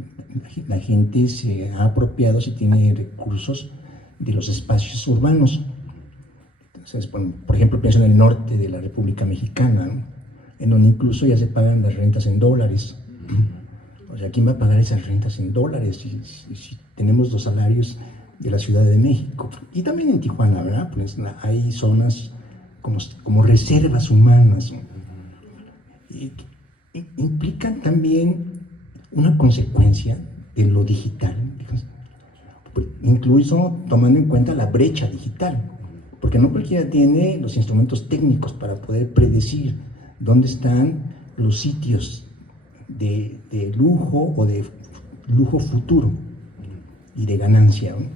la gente se ha apropiado, si tiene recursos, de los espacios urbanos. Entonces, bueno, por ejemplo, pienso en el norte de la República Mexicana, ¿no? En donde incluso ya se pagan las rentas en dólares. O sea, ¿quién va a pagar esas rentas en dólares si tenemos los salarios de la Ciudad de México? Y también en Tijuana, ¿verdad? Pues hay zonas como reservas humanas, ¿no? Y implican también una consecuencia de lo digital, incluso tomando en cuenta la brecha digital, porque no cualquiera tiene los instrumentos técnicos para poder predecir dónde están los sitios de lujo o de lujo futuro y de ganancia, ¿no?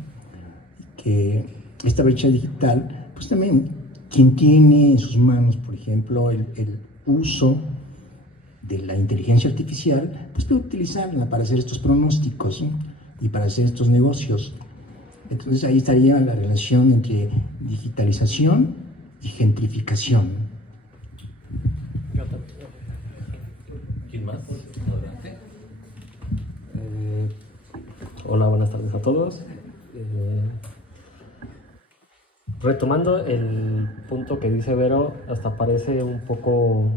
Que esta brecha digital, pues también quien tiene en sus manos, por ejemplo, el uso de la inteligencia artificial, pues puede utilizarla para hacer estos pronósticos, ¿no? Y para hacer estos negocios. Entonces ahí estaría la relación entre digitalización y gentrificación. ¿Quién más? Adelante. Hola, buenas tardes a todos. Retomando el punto que dice Vero, hasta parece un poco,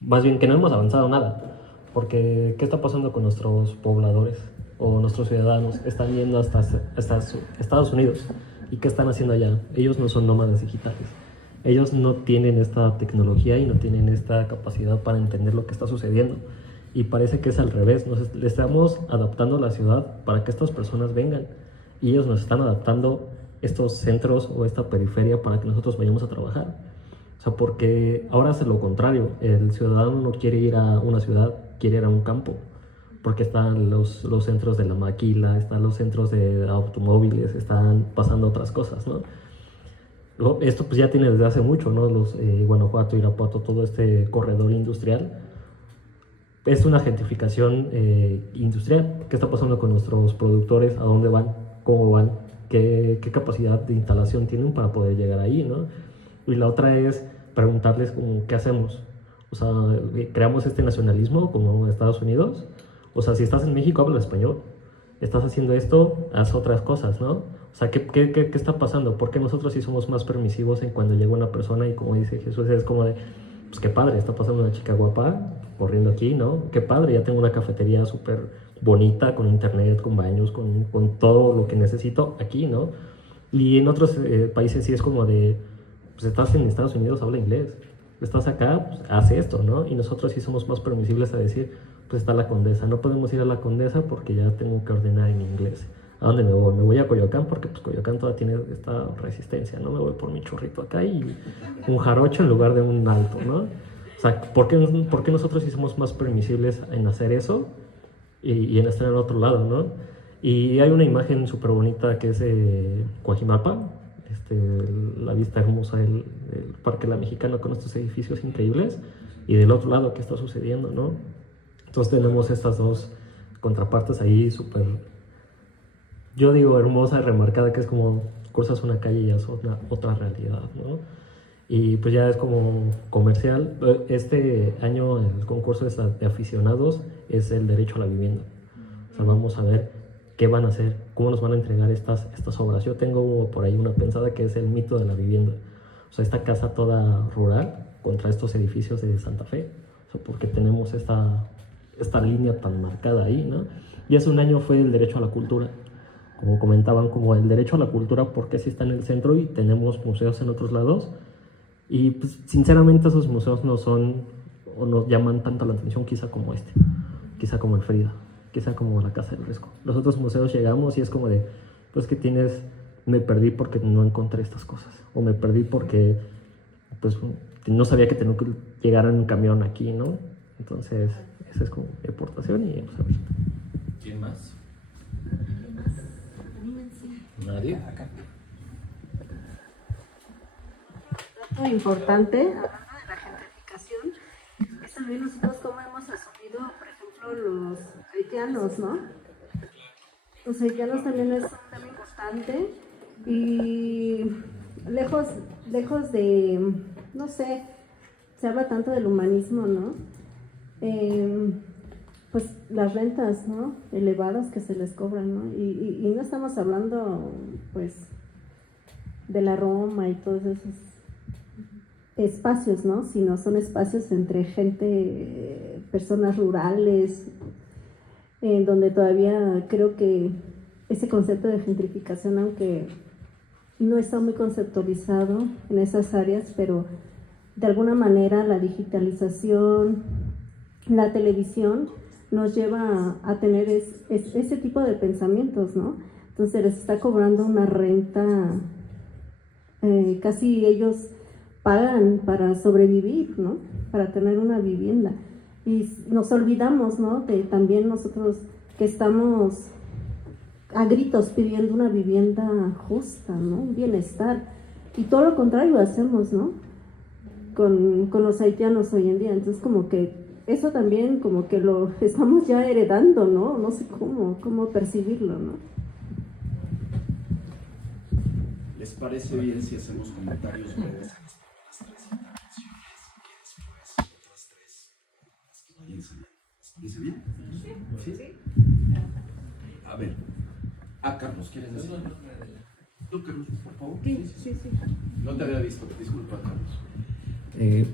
más bien que no hemos avanzado nada, porque ¿qué está pasando con nuestros pobladores o nuestros ciudadanos? Están yendo hasta Estados Unidos, ¿y qué están haciendo allá? Ellos no son nómadas digitales, ellos no tienen esta tecnología y no tienen esta capacidad para entender lo que está sucediendo, y parece que es al revés. Le estamos adaptando la ciudad para que estas personas vengan, y ellos nos están adaptando estos centros o esta periferia para que nosotros vayamos a trabajar. O sea, porque ahora es lo contrario, el ciudadano no quiere ir a una ciudad, quiere ir a un campo, porque están los centros de la maquila, están los centros de automóviles, están pasando otras cosas, ¿no? Esto pues ya tiene desde hace mucho, ¿no? Guanajuato, Irapuato, todo este corredor industrial. Es una gentrificación industrial. ¿Qué está pasando con nuestros productores? ¿A dónde van? ¿Cómo van? ¿Qué capacidad de instalación tienen para poder llegar ahí, ¿no? Y la otra es preguntarles ¿qué hacemos? O sea, ¿creamos este nacionalismo como en Estados Unidos? O sea, si estás en México, habla español. Estás haciendo esto, haz otras cosas, ¿no? O sea, ¿qué está pasando? ¿Por qué nosotros sí somos más permisivos en cuando llega una persona y, como dice Jesús, es como de, pues qué padre, está pasando una chica guapa corriendo aquí, ¿no? Qué padre, ya tengo una cafetería súper bonita, con internet, con baños, con todo lo que necesito aquí, ¿no? Y en otros países sí es como de, pues estás en Estados Unidos, habla inglés. Estás acá, pues haz esto, ¿no? Y nosotros sí somos más permisibles a decir, pues está la Condesa, no podemos ir a la Condesa porque ya tengo que ordenar en inglés. ¿A dónde me voy? Me voy a Coyoacán porque pues Coyoacán todavía tiene esta resistencia, ¿no? Me voy por mi churrito acá y un jarocho en lugar de un alto, ¿no? O sea, ¿por qué nosotros sí somos más permisibles en hacer eso y en estar en otro lado, ¿no? Y hay una imagen súper bonita que es Coajimalpa, la vista hermosa del Parque La Mexicana con estos edificios increíbles, y del otro lado, ¿qué está sucediendo, no? Entonces tenemos estas dos contrapartes ahí súper, yo digo, hermosa y remarcada, que es como cruzas una calle y ya es otra realidad, ¿no? Y pues ya es como comercial. Este año el concurso de aficionados es el derecho a la vivienda. O sea, vamos a ver qué van a hacer, cómo nos van a entregar estas obras. Yo tengo por ahí una pensada que es el mito de la vivienda. O sea, esta casa toda rural contra estos edificios de Santa Fe. O sea, porque tenemos esta línea tan marcada ahí, ¿no? Y hace un año fue el derecho a la cultura. Como comentaban, como el derecho a la cultura, porque sí está en el centro y tenemos museos en otros lados. Y pues, sinceramente esos museos no son o no llaman tanto la atención quizá como quizá como el Frida, quizá como la Casa del Risco. Los otros museos llegamos y es como de, pues que me perdí porque no encontré estas cosas, o me perdí porque pues no sabía que tenía que llegar en un camión aquí, ¿no? Entonces esa es como mi aportación y pues, ahorita. ¿Quién más? ¿Nadie? punto importante, hablando de la gentrificación, es también nosotros cómo hemos asumido, por ejemplo, los haitianos, ¿no? Los haitianos también es un tema importante y lejos de, no sé, se habla tanto del humanismo, ¿no? Pues las rentas, ¿no? Elevadas que se les cobran, ¿no? Y no estamos hablando, pues, de la Roma y todos esos espacios, ¿no? Sino son espacios entre gente, personas rurales, en donde todavía creo que ese concepto de gentrificación, aunque no está muy conceptualizado en esas áreas, pero de alguna manera la digitalización, la televisión nos lleva a tener ese tipo de pensamientos, ¿no? Entonces les está cobrando una renta, casi ellos pagan para sobrevivir, ¿no? Para tener una vivienda. Y nos olvidamos, ¿no? De también nosotros que estamos a gritos pidiendo una vivienda justa, ¿no? Un bienestar. Y todo lo contrario hacemos, ¿no? Con los haitianos hoy en día. Entonces como que eso también como que lo estamos ya heredando, ¿no? No sé cómo percibirlo, ¿no? ¿Les parece bien si hacemos comentarios breves en las primeras 3 intervenciones y después otras 3 las que vayan saliendo? ¿Les parece bien? ¿Sí? A ver. Carlos, ¿quieres decir? No, Carlos, por favor. Sí. No te había visto, disculpa, Carlos.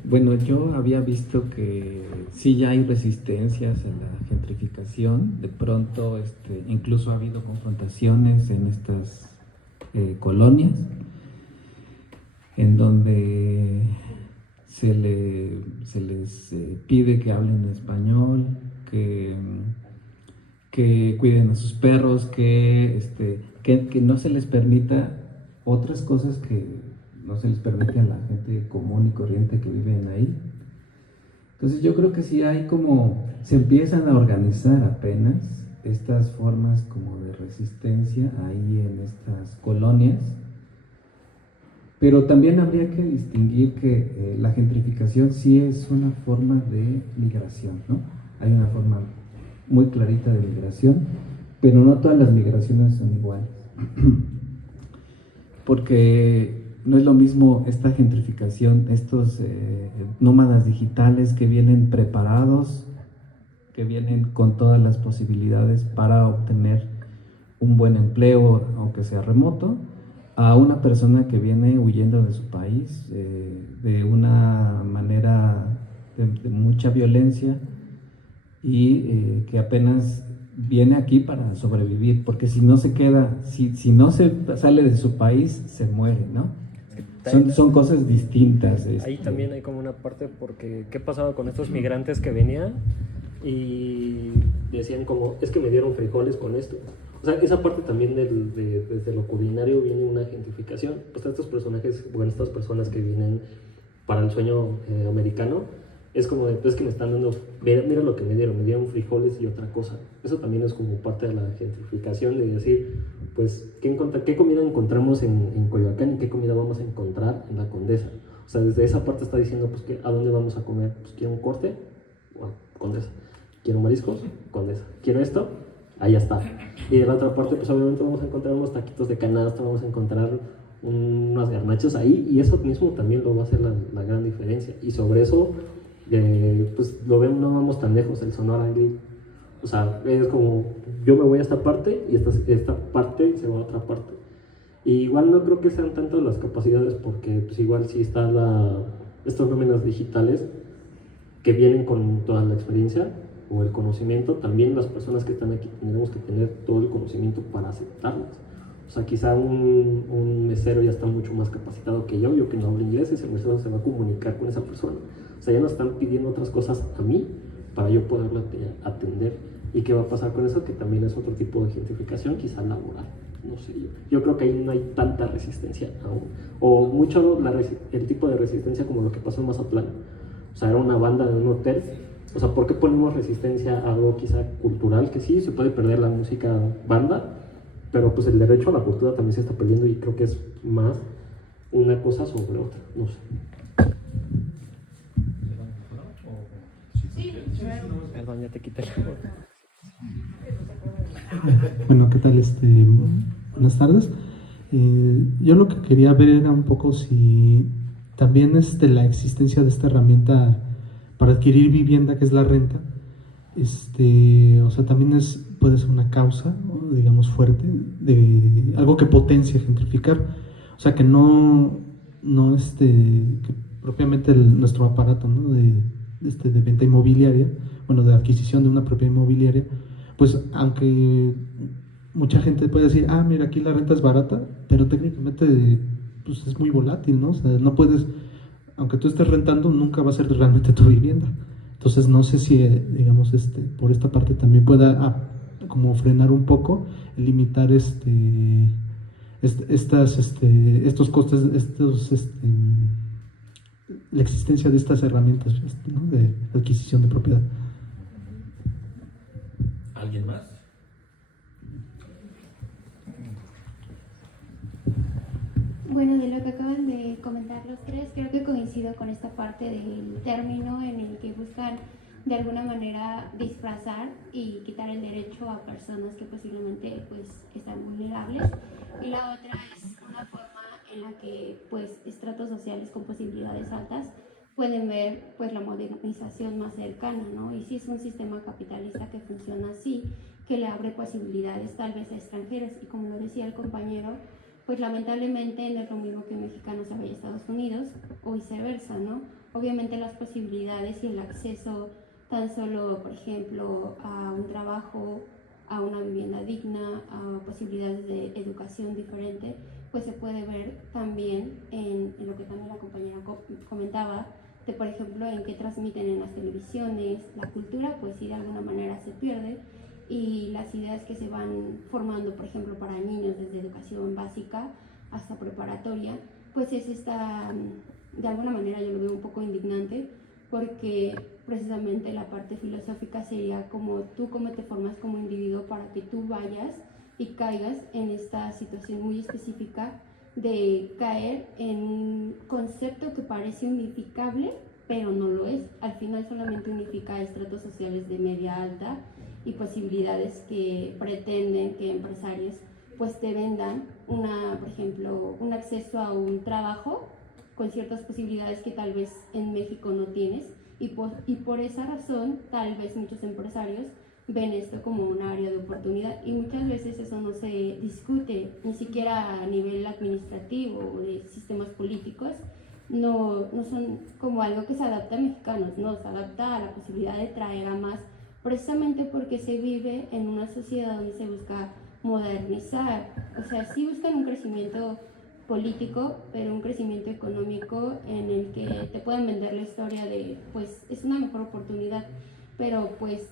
Bueno, yo había visto que sí ya hay resistencias en la gentrificación. De pronto, incluso ha habido confrontaciones en estas colonias, en donde se les pide que hablen español, que cuiden a sus perros, que no se les permita otras cosas que no se les permite a la gente común y corriente que viven ahí. Entonces yo creo que sí hay se empiezan a organizar apenas estas formas como de resistencia ahí en estas colonias, pero también habría que distinguir que la gentrificación sí es una forma de migración, ¿no? Hay una forma muy clarita de migración, pero no todas las migraciones son iguales. Porque no es lo mismo esta gentrificación, estos nómadas digitales que vienen preparados, que vienen con todas las posibilidades para obtener un buen empleo, aunque sea remoto, a una persona que viene huyendo de su país de una manera de mucha violencia y que apenas viene aquí para sobrevivir, porque si no se queda, si no se sale de su país, se muere, ¿no? Son cosas distintas. Ahí también hay como una parte, porque ¿qué pasaba con estos migrantes que venían y decían como, es que me dieron frijoles con esto? O sea, esa parte también desde lo culinario viene una gentrificación. O sea, estos personajes, bueno, estas personas que vienen para el sueño americano, es como de, pues que me están dando, mira lo que me dieron frijoles y otra cosa. Eso también es como parte de la gentrificación, de decir, pues, ¿qué comida encontramos en Coyoacán y qué comida vamos a encontrar en la Condesa? O sea, desde esa parte está diciendo, pues, ¿a dónde vamos a comer? Pues, ¿quiero un corte? Bueno, Condesa. ¿Quiero mariscos? Condesa. ¿Quiero esto? Ahí está. Y de la otra parte, pues, obviamente vamos a encontrar unos taquitos de canasta, vamos a encontrar unas garnachas ahí, y eso mismo también lo va a hacer la gran diferencia. Y sobre eso, pues lo ven, no vamos tan lejos, el Sonora Grill. O sea, es como, yo me voy a esta parte y esta parte se va a otra parte. Y igual no creo que sean tanto las capacidades, porque pues igual sí está estos nóminas digitales que vienen con toda la experiencia o el conocimiento. También las personas que están aquí tendremos que tener todo el conocimiento para aceptarlas. O sea, quizá un mesero ya está mucho más capacitado que yo que no hablo inglés, ese mesero se va a comunicar con esa persona. O sea, ya nos están pidiendo otras cosas a mí para yo poderlo atender. ¿Y qué va a pasar con eso? Que también es otro tipo de gentrificación, quizá laboral. No sé, yo creo que ahí no hay tanta resistencia aún. O mucho el tipo de resistencia como lo que pasó en Mazatlán. O sea, era una banda de un hotel. O sea, ¿por qué ponemos resistencia a algo quizá cultural? Que sí, se puede perder la música banda, pero pues el derecho a la cultura también se está perdiendo, y creo que es más una cosa sobre otra, no sé. Perdón, ya te quité la foto. Bueno, ¿qué tal? Buenas tardes. Yo lo que quería ver era un poco si también la existencia de esta herramienta para adquirir vivienda, que es la renta, o sea, también puede ser una causa, ¿no?, digamos, fuerte, de algo que potencia gentrificar. O sea, que que propiamente nuestro aparato, ¿no?, de venta inmobiliaria, bueno, de adquisición de una propiedad inmobiliaria, pues aunque mucha gente puede decir, ah, mira, aquí la renta es barata, pero técnicamente pues es muy volátil, ¿no? O sea, no puedes, aunque tú estés rentando, nunca va a ser realmente tu vivienda. Entonces no sé si, digamos, por esta parte también pueda como frenar un poco, limitar estos costes, la existencia de estas herramientas, ¿no?, de adquisición de propiedad. ¿Alguien más? Bueno, de lo que acaban de comentar los tres, creo que coincido con esta parte del término en el que buscan de alguna manera disfrazar y quitar el derecho a personas que posiblemente pues están vulnerables, y la otra es una forma en la que pues estratos sociales con posibilidades altas pueden ver pues la modernización más cercana, ¿no? Y sí es un sistema capitalista que funciona así, que le abre posibilidades tal vez a extranjeros, y como lo decía el compañero, pues lamentablemente no es lo mismo que un mexicano se vaya a Estados Unidos o viceversa, ¿no? Obviamente las posibilidades y el acceso tan solo, por ejemplo, a un trabajo, a una vivienda digna, a posibilidades de educación diferente, pues se puede ver también en lo que también la compañera comentaba, de por ejemplo en qué transmiten en las televisiones. La cultura pues sí de alguna manera se pierde, y las ideas que se van formando, por ejemplo, para niños desde educación básica hasta preparatoria, pues de alguna manera yo lo veo un poco indignante, porque precisamente la parte filosófica sería como tú, cómo te formas como individuo para que tú vayas y caigas en esta situación muy específica de caer en un concepto que parece unificable, pero no lo es. Al final solamente unifica estratos sociales de media alta y posibilidades que pretenden que empresarios pues te vendan por ejemplo, un acceso a un trabajo con ciertas posibilidades que tal vez en México no tienes, y por esa razón tal vez muchos empresarios ven esto como un área de oportunidad, y muchas veces eso no se discute ni siquiera a nivel administrativo o de sistemas políticos. No son como algo que se adapta a mexicanos, no, se adapta a la posibilidad de traer a más, precisamente porque se vive en una sociedad donde se busca modernizar. O sea, sí buscan un crecimiento político, pero un crecimiento económico en el que te pueden vender la historia de, pues, es una mejor oportunidad, pero pues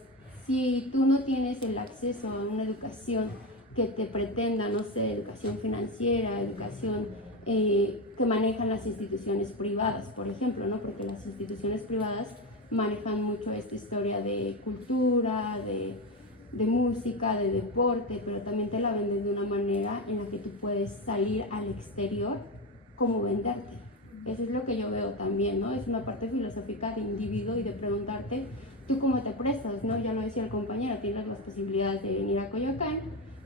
si tú no tienes el acceso a una educación que te pretenda, no sé, educación financiera, educación que manejan las instituciones privadas, por ejemplo, ¿no? Porque las instituciones privadas manejan mucho esta historia de cultura, de música, de deporte, pero también te la venden de una manera en la que tú puedes salir al exterior como venderte. Eso es lo que yo veo también, ¿no? Es una parte filosófica de individuo y de preguntarte, ¿tú cómo te prestas? ¿No? Ya lo decía el compañero, tienes las posibilidades de venir a Coyoacán,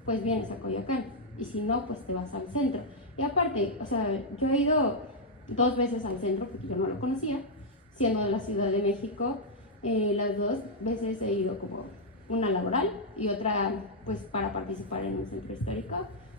pues vienes a Coyoacán, y si no, pues te vas al centro. Y aparte, o sea, yo he ido 2 veces al centro, porque yo no lo conocía, siendo de la Ciudad de México. Las 2 veces he ido como una laboral y otra pues para participar en un centro histórico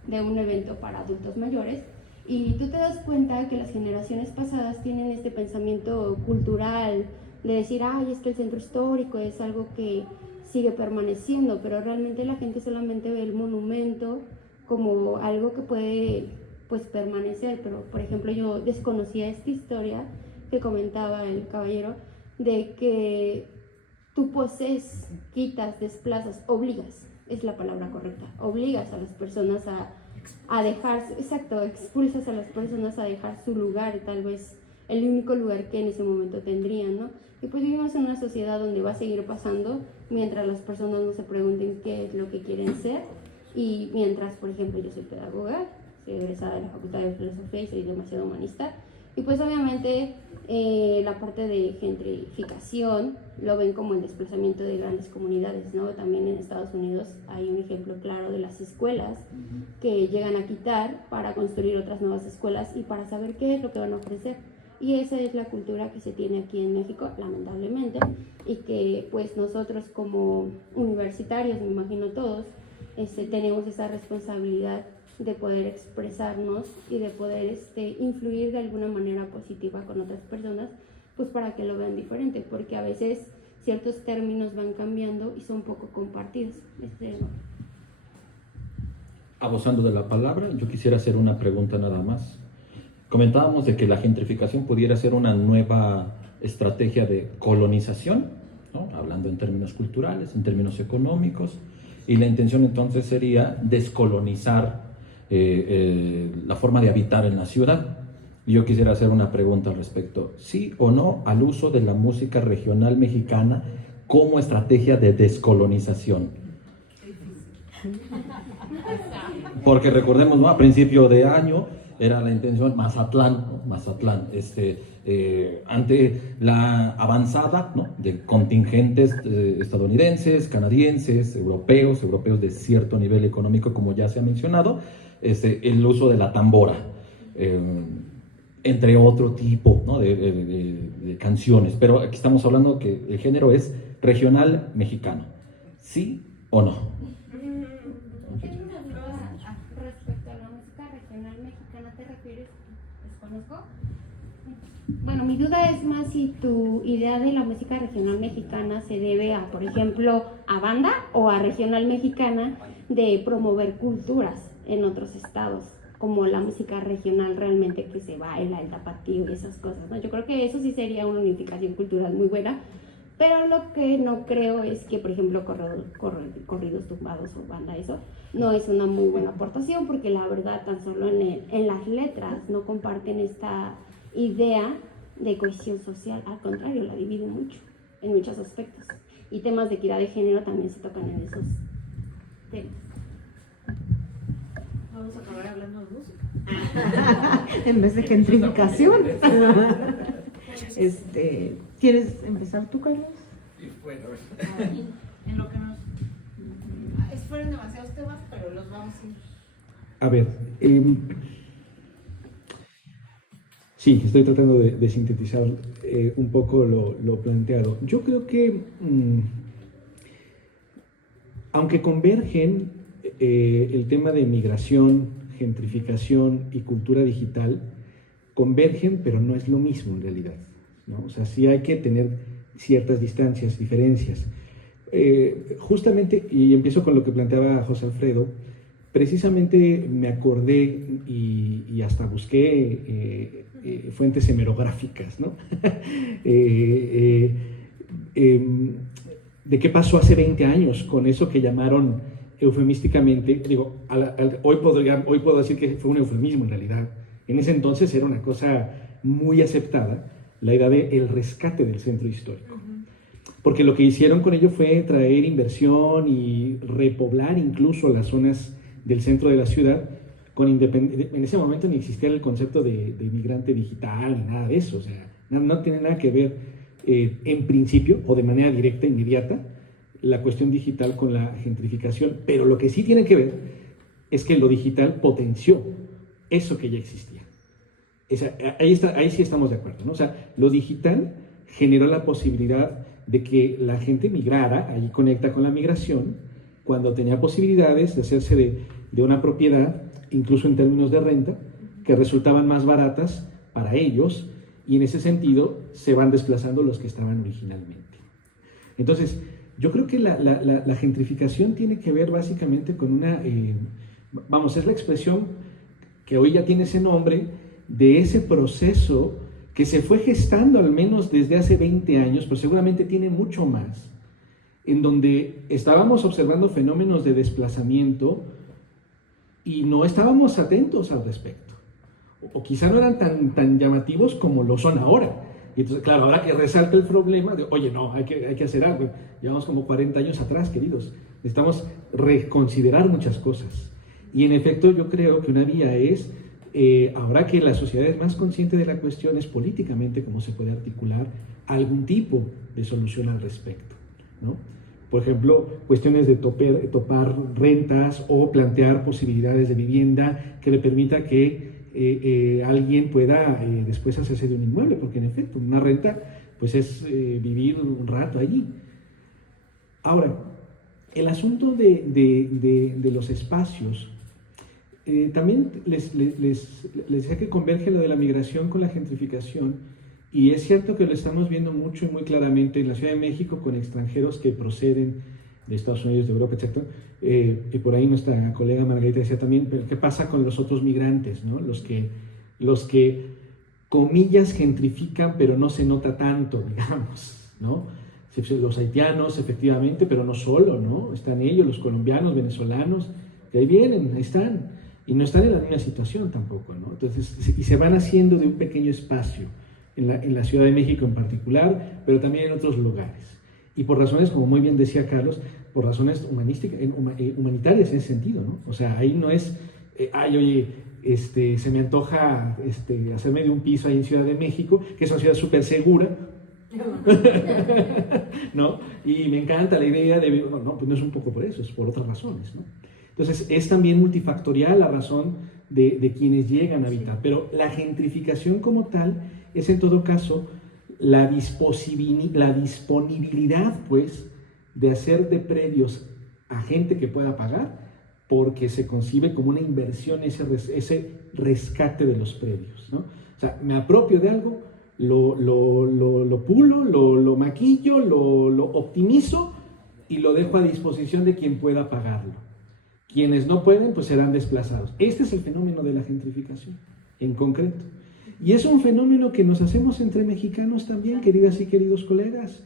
de un evento para adultos mayores, y tú te das cuenta que las generaciones pasadas tienen este pensamiento cultural de decir, ay, es que el centro histórico es algo que sigue permaneciendo, pero realmente la gente solamente ve el monumento como algo que puede pues permanecer. Pero por ejemplo yo desconocía esta historia que comentaba el caballero, de que tú posees, quitas, desplazas, obligas, es la palabra correcta, obligas a las personas a dejar, exacto, expulsas a las personas a dejar su lugar, tal vez el único lugar que en ese momento tendrían, ¿no? Y pues vivimos en una sociedad donde va a seguir pasando mientras las personas no se pregunten qué es lo que quieren ser, y mientras, por ejemplo, yo soy pedagoga, que egresada de la Facultad de Filosofía y soy demasiado humanista. Y pues obviamente la parte de gentrificación lo ven como el desplazamiento de grandes comunidades, ¿no? También en Estados Unidos hay un ejemplo claro de las escuelas que llegan a quitar para construir otras nuevas escuelas y para saber qué es lo que van a ofrecer. Y esa es la cultura que se tiene aquí en México, lamentablemente, y que pues nosotros como universitarios, me imagino todos, tenemos esa responsabilidad de poder expresarnos y de poder influir de alguna manera positiva con otras personas, pues para que lo vean diferente, porque a veces ciertos términos van cambiando y son poco compartidos. Abusando de la palabra, yo quisiera hacer una pregunta nada más. Comentábamos de que la gentrificación pudiera ser una nueva estrategia de colonización, ¿no? Hablando en términos culturales, en términos económicos, y la intención entonces sería descolonizar la forma de habitar en la ciudad. Y yo quisiera hacer una pregunta al respecto: ¿sí o no al uso de la música regional mexicana como estrategia de descolonización? Porque recordemos, ¿no? A principio de año era la intención Mazatlán, ¿no? Mazatlán, ante la avanzada, ¿no? de contingentes estadounidenses, canadienses, europeos de cierto nivel económico, como ya se ha mencionado, el uso de la tambora, entre otro tipo, ¿no? de canciones. Pero aquí estamos hablando que el género es regional mexicano. ¿Sí o no? Tengo una duda respecto a la música regional mexicana, ¿te refieres? ¿Desconozco? Bueno, mi duda es más si tu idea de la música regional mexicana se debe a, por ejemplo, a banda o a regional mexicana de promover culturas en otros estados, como la música regional realmente que se baila, el tapatío y esas cosas, ¿no? Yo creo que eso sí sería una unificación cultural muy buena, pero lo que no creo es que, por ejemplo, corridos tumbados o banda, eso no es una muy buena aportación, porque la verdad tan solo en las letras no comparten esta idea de cohesión social, al contrario, la dividen mucho, en muchos aspectos. Y temas de equidad de género también se tocan en esos temas. Vamos a acabar hablando de música. En vez de gentrificación. ¿Quieres empezar tú, Carlos? Bueno, en lo que nos... fueron demasiados temas, pero los vamos a ir... A ver, sí, estoy tratando de sintetizar un poco lo planteado. Yo creo que, aunque convergen el tema de migración, gentrificación y cultura digital, convergen, pero no es lo mismo en realidad, ¿no? O sea, sí hay que tener ciertas distancias, diferencias. Justamente, y empiezo con lo que planteaba José Alfredo, precisamente me acordé y hasta busqué fuentes hemerográficas, ¿no? De qué pasó hace 20 años con eso que llamaron eufemísticamente, digo, hoy puedo decir que fue un eufemismo en realidad. En ese entonces era una cosa muy aceptada, la idea del rescate del centro histórico. Porque lo que hicieron con ello fue traer inversión y repoblar incluso las zonas del centro de la ciudad. En ese momento ni existía el concepto de inmigrante digital ni nada de eso. O sea, no tiene nada que ver en principio o de manera directa, inmediata, la cuestión digital con la gentrificación. Pero lo que sí tiene que ver es que lo digital potenció eso que ya existía. Ahí sí estamos de acuerdo, ¿no? O sea, lo digital generó la posibilidad de que la gente migrara, ahí conecta con la migración, cuando tenía posibilidades de hacerse de una propiedad, incluso en términos de renta, que resultaban más baratas para ellos, y en ese sentido se van desplazando los que estaban originalmente. Entonces, yo creo que la gentrificación tiene que ver básicamente con una, es la expresión que hoy ya tiene ese nombre, de ese proceso que se fue gestando al menos desde hace 20 años, pero seguramente tiene mucho más, en donde estábamos observando fenómenos de desplazamiento y no estábamos atentos al respecto, o quizá no eran tan llamativos como lo son ahora. Y entonces, claro, ahora que resalta el problema de, oye, no, hay que hacer algo. Llevamos como 40 años atrás, queridos. Necesitamos reconsiderar muchas cosas. Y en efecto yo creo que una vía es, ahora que la sociedad es más consciente de la cuestión, es políticamente cómo se puede articular algún tipo de solución al respecto, ¿no? Por ejemplo, cuestiones de topar rentas o plantear posibilidades de vivienda que le permita que alguien pueda después hacerse de un inmueble, porque en efecto una renta pues es vivir un rato allí. Ahora, el asunto de los espacios, también les decía que converge lo de la migración con la gentrificación. Y es cierto que lo estamos viendo mucho y muy claramente en la Ciudad de México con extranjeros que proceden de Estados Unidos, de Europa, etc. Y por ahí nuestra colega Margarita decía también, pero ¿qué pasa con los otros migrantes, ¿no? Los que, comillas, gentrifican, pero no se nota tanto, digamos, ¿no? Los haitianos, efectivamente, pero no solo, ¿no? Están ellos, los colombianos, venezolanos, que ahí vienen, ahí están. Y no están en la misma situación tampoco, ¿no? Entonces, y se van haciendo de un pequeño espacio. En la Ciudad de México en particular, pero también en otros lugares. Y por razones, como muy bien decía Carlos, por razones humanitarias en ese sentido, ¿no? O sea, ahí no es, oye, se me antoja hacerme de un piso ahí en Ciudad de México, que es una ciudad súper segura, ¿no? Y me encanta la idea de, no, pues no es un poco por eso, es por otras razones, ¿no? Entonces, es también multifactorial la razón de quienes llegan a habitar, pero la gentrificación como tal es en todo caso la disponibilidad, pues, de hacer de predios a gente que pueda pagar, porque se concibe como una inversión ese rescate de los predios, ¿no? O sea, me apropio de algo, lo pulo, lo maquillo, lo optimizo y lo dejo a disposición de quien pueda pagarlo. Quienes no pueden, pues serán desplazados. Este es el fenómeno de la gentrificación, en concreto. Y es un fenómeno que nos hacemos entre mexicanos también, queridas y queridos colegas.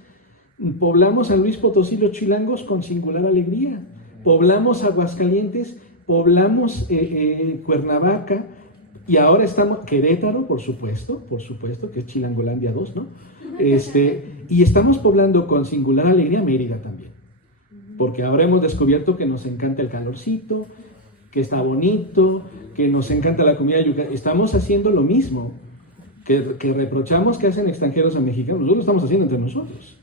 Poblamos San Luis Potosí, los chilangos, con singular alegría. Poblamos Aguascalientes, poblamos Cuernavaca, y ahora estamos, Querétaro, por supuesto, que es Chilangolandia 2, ¿no? Y estamos poblando con singular alegría Mérida también. Porque ahora hemos descubierto que nos encanta el calorcito, que está bonito, que nos encanta la comida yucateca. Estamos haciendo lo mismo que reprochamos que hacen extranjeros a mexicanos. Nosotros lo estamos haciendo entre nosotros.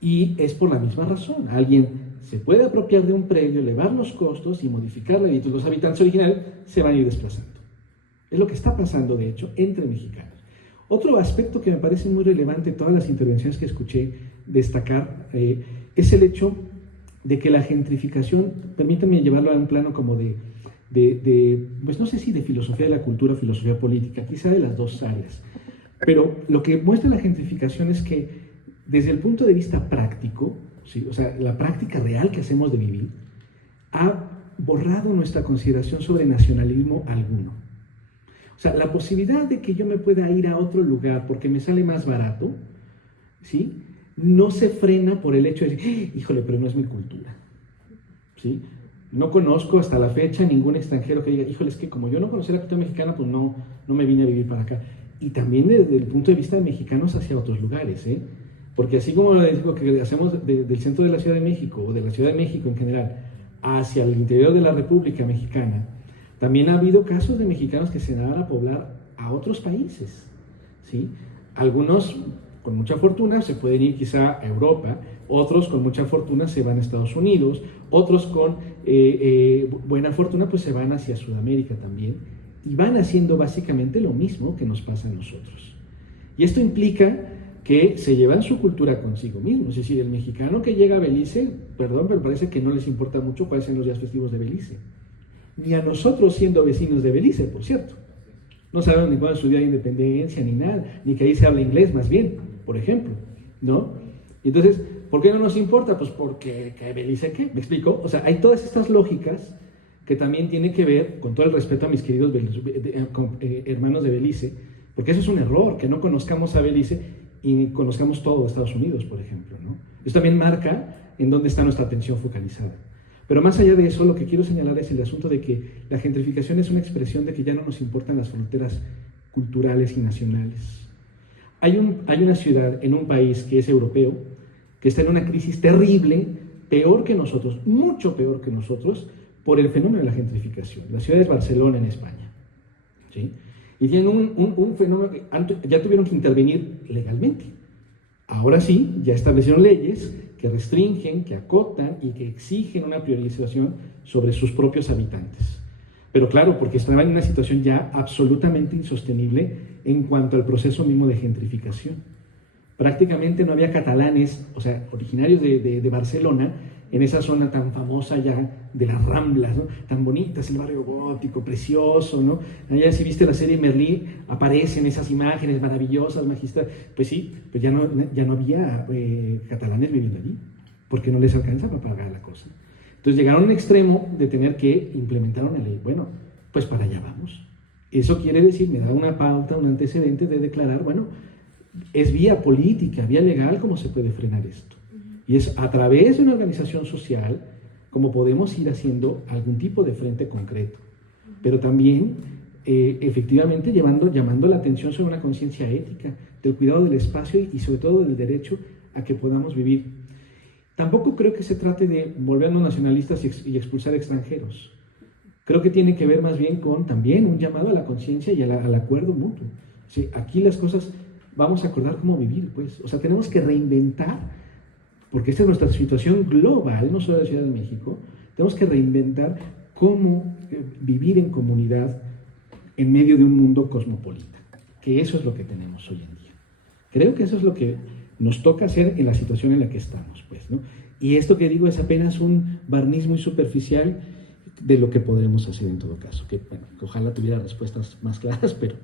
Y es por la misma razón. Alguien se puede apropiar de un predio, elevar los costos y modificarlo, y los habitantes originales se van a ir desplazando. Es lo que está pasando, de hecho, entre mexicanos. Otro aspecto que me parece muy relevante en todas las intervenciones que escuché destacar es el hecho de que la gentrificación, permítanme llevarlo a un plano como pues no sé si de filosofía de la cultura o filosofía política, quizá de las dos áreas, pero lo que muestra la gentrificación es que desde el punto de vista práctico, ¿sí? O sea, la práctica real que hacemos de vivir, ha borrado nuestra consideración sobre nacionalismo alguno. O sea, la posibilidad de que yo me pueda ir a otro lugar porque me sale más barato, ¿sí?, no se frena por el hecho de decir, híjole, pero no es mi cultura, ¿sí? No conozco hasta la fecha ningún extranjero que diga, híjole, es que como yo no conocía la cultura mexicana, pues no me vine a vivir para acá. Y también desde el punto de vista de mexicanos hacia otros lugares, ¿eh? Porque así como les digo que hacemos del centro de la Ciudad de México, o de la Ciudad de México en general, hacia el interior de la República Mexicana, también ha habido casos de mexicanos que se van a poblar a otros países, ¿sí? Algunos con mucha fortuna se pueden ir quizá a Europa, otros con mucha fortuna se van a Estados Unidos, otros con buena fortuna pues se van hacia Sudamérica también, y van haciendo básicamente lo mismo que nos pasa a nosotros. Y esto implica que se llevan su cultura consigo mismos. Es decir, el mexicano que llega a Belice, perdón, pero parece que no les importa mucho cuáles son los días festivos de Belice. Ni a nosotros siendo vecinos de Belice, por cierto. No saben ni cuándo es su día de independencia, ni nada, ni que ahí se habla inglés más bien, por ejemplo, ¿no? Y entonces, ¿por qué no nos importa? Pues porque Belice, ¿qué? ¿Me explico? O sea, hay todas estas lógicas que también tienen que ver, con todo el respeto a mis queridos hermanos de Belice, porque eso es un error, que no conozcamos a Belice y conozcamos todo Estados Unidos, por ejemplo, ¿no? Eso también marca en dónde está nuestra atención focalizada. Pero más allá de eso, lo que quiero señalar es el asunto de que la gentrificación es una expresión de que ya no nos importan las fronteras culturales y nacionales. Hay una ciudad en un país que es europeo, que está en una crisis terrible, peor que nosotros, mucho peor que nosotros, por el fenómeno de la gentrificación. La ciudad es Barcelona en España, ¿sí? Y tienen un fenómeno, ya tuvieron que intervenir legalmente. Ahora sí, ya establecieron leyes que restringen, que acotan y que exigen una priorización sobre sus propios habitantes. Pero claro, porque estaban en una situación ya absolutamente insostenible en cuanto al proceso mismo de gentrificación. Prácticamente no había catalanes, o sea, originarios de Barcelona, en esa zona tan famosa ya de las Ramblas, ¿no? Tan bonitas, el barrio gótico, precioso, ¿no? Allá si viste la serie Merlí, aparecen esas imágenes maravillosas, magistrales. Pues sí, pues ya no había catalanes viviendo allí, porque no les alcanzaba para pagar la cosa. Entonces llegaron a un extremo de tener que implementar una ley. Bueno, pues para allá vamos. Eso quiere decir, me da una pauta, un antecedente de declarar, bueno, es vía política, vía legal, cómo se puede frenar esto. Y es a través de una organización social como podemos ir haciendo algún tipo de frente concreto. Pero también, efectivamente, llamando la atención sobre una conciencia ética, del cuidado del espacio y sobre todo del derecho a que podamos vivir. Tampoco creo que se trate de volvernos nacionalistas y expulsar extranjeros. Creo que tiene que ver más bien con también un llamado a la conciencia y al acuerdo mutuo. Sí, aquí las cosas, vamos a acordar cómo vivir, pues. O sea, tenemos que reinventar, porque esta es nuestra situación global, no solo de la Ciudad de México, tenemos que reinventar cómo vivir en comunidad en medio de un mundo cosmopolita, que eso es lo que tenemos hoy en día. Creo que eso es lo que nos toca hacer en la situación en la que estamos, pues, ¿no? Y esto que digo es apenas un barniz muy superficial de lo que podremos hacer en todo caso, que, bueno, que ojalá tuviera respuestas más claras, pero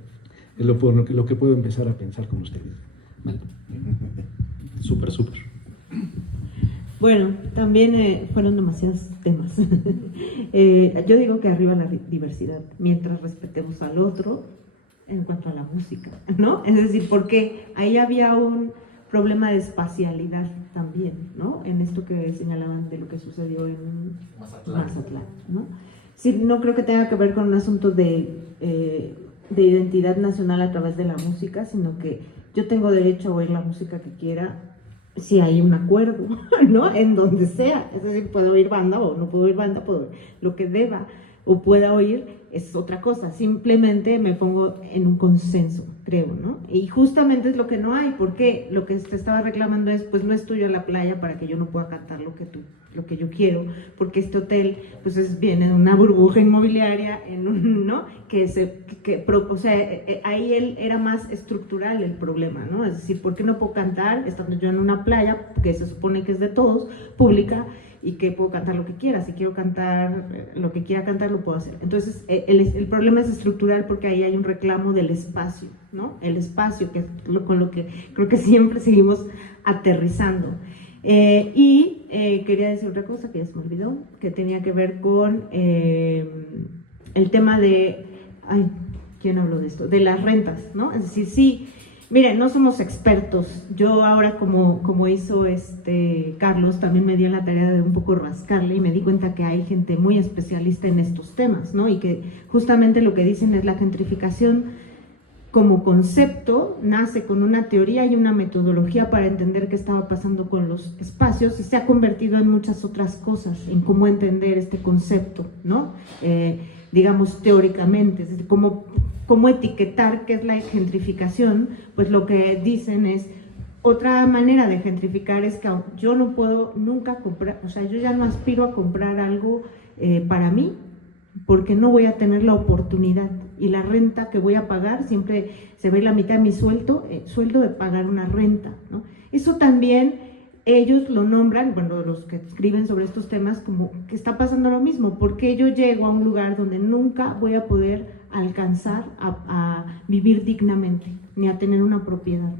es lo que puedo empezar a pensar con ustedes. Vale. Súper. Bueno, también fueron demasiados temas. Yo digo que arriba la diversidad, mientras respetemos al otro en cuanto a la música, ¿no? Es decir, porque ahí había un problema de espacialidad también, ¿no? En esto que señalaban de lo que sucedió en Mazatlán, ¿no? Sí, no creo que tenga que ver con un asunto de identidad nacional a través de la música, sino que yo tengo derecho a oír la música que quiera si hay un acuerdo, ¿no? En donde sea. Es decir, puedo oír banda o no puedo oír banda, puedo oír lo que deba o pueda oír, es otra cosa. Simplemente me pongo en un consenso, creo, ¿no? Y justamente es lo que no hay, porque lo que te estaba reclamando es, pues no es tuyo la playa para que yo no pueda cantar lo que yo quiero, porque este hotel, pues viene de una burbuja inmobiliaria, ¿no? O sea, ahí era más estructural el problema, ¿no? Es decir, ¿por qué no puedo cantar estando yo en una playa que se supone que es de todos, pública, y que puedo cantar lo que quiera? Si quiero cantar lo que quiera cantar, lo puedo hacer. Entonces, el problema es estructural porque ahí hay un reclamo del espacio, ¿no? El espacio, que es con lo que creo que siempre seguimos aterrizando. Quería decir otra cosa que ya se me olvidó, que tenía que ver con el tema de... ¿quién habló de esto? De las rentas, ¿no? Es decir, sí, miren, no somos expertos. Yo ahora, como hizo Carlos, también me dio la tarea de un poco rascarle y me di cuenta que hay gente muy especialista en estos temas, ¿no? Y que justamente lo que dicen es la gentrificación como concepto nace con una teoría y una metodología para entender qué estaba pasando con los espacios y se ha convertido en muchas otras cosas, en cómo entender este concepto, ¿no? Digamos teóricamente, es decir, cómo etiquetar qué es la gentrificación. Pues lo que dicen es, otra manera de gentrificar es que yo no puedo nunca comprar, o sea, yo ya no aspiro a comprar algo para mí, porque no voy a tener la oportunidad, y la renta que voy a pagar siempre se ve la mitad de mi sueldo de pagar una renta, ¿no? Eso también ellos lo nombran, bueno, los que escriben sobre estos temas, como que está pasando lo mismo, porque yo llego a un lugar donde nunca voy a poder alcanzar a vivir dignamente, ni a tener una propiedad.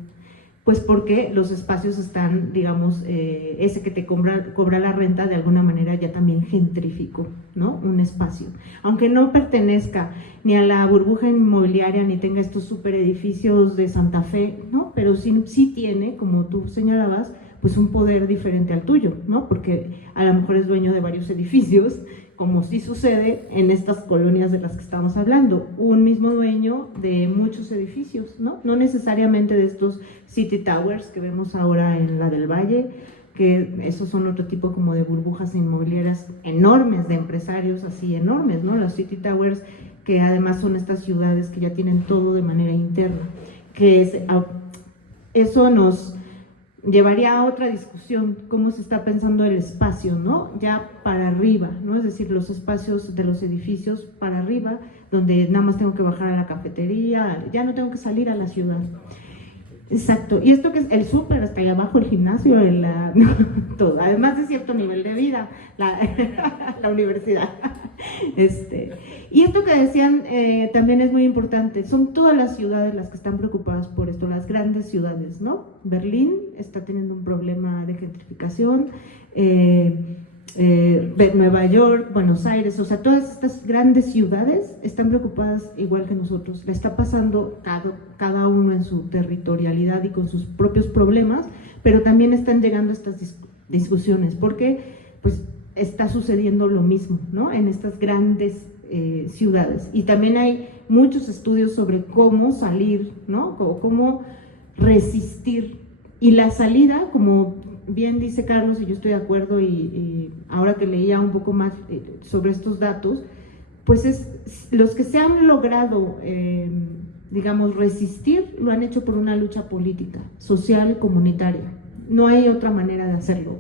Pues porque los espacios están, digamos, ese que te cobra la renta de alguna manera ya también gentrificó, ¿no? Un espacio. Aunque no pertenezca ni a la burbuja inmobiliaria, ni tenga estos super edificios de Santa Fe, ¿no? Pero sí tiene, como tú señalabas, pues un poder diferente al tuyo, ¿no? Porque a lo mejor es dueño de varios edificios, como sí sucede en estas colonias de las que estamos hablando, un mismo dueño de muchos edificios, ¿no? No necesariamente de estos city towers que vemos ahora en la del Valle, que esos son otro tipo como de burbujas inmobiliarias enormes, de empresarios así enormes, ¿no? Los City Towers, que además son estas ciudades que ya tienen todo de manera interna, que eso nos llevaría a otra discusión, cómo se está pensando el espacio, ¿no? Ya para arriba, ¿no? Es decir, los espacios de los edificios para arriba, donde nada más tengo que bajar a la cafetería, ya no tengo que salir a la ciudad. Exacto, y esto que es el súper, hasta allá abajo el gimnasio, todo, además de cierto nivel de vida, la universidad. Y esto que decían también es muy importante, son todas las ciudades las que están preocupadas por esto, las grandes ciudades, ¿no? Berlín está teniendo un problema de gentrificación, Nueva York, Buenos Aires, o sea, todas estas grandes ciudades están preocupadas igual que nosotros, le está pasando cada uno en su territorialidad y con sus propios problemas, pero también están llegando estas discusiones, porque pues está sucediendo lo mismo, ¿no? En estas grandes ciudades, y también hay muchos estudios sobre cómo salir, ¿no? Cómo resistir, y la salida, como bien dice Carlos, y yo estoy de acuerdo, y ahora que leía un poco más sobre estos datos, pues los que se han logrado, digamos, resistir, lo han hecho por una lucha política, social, comunitaria. No hay otra manera de hacerlo.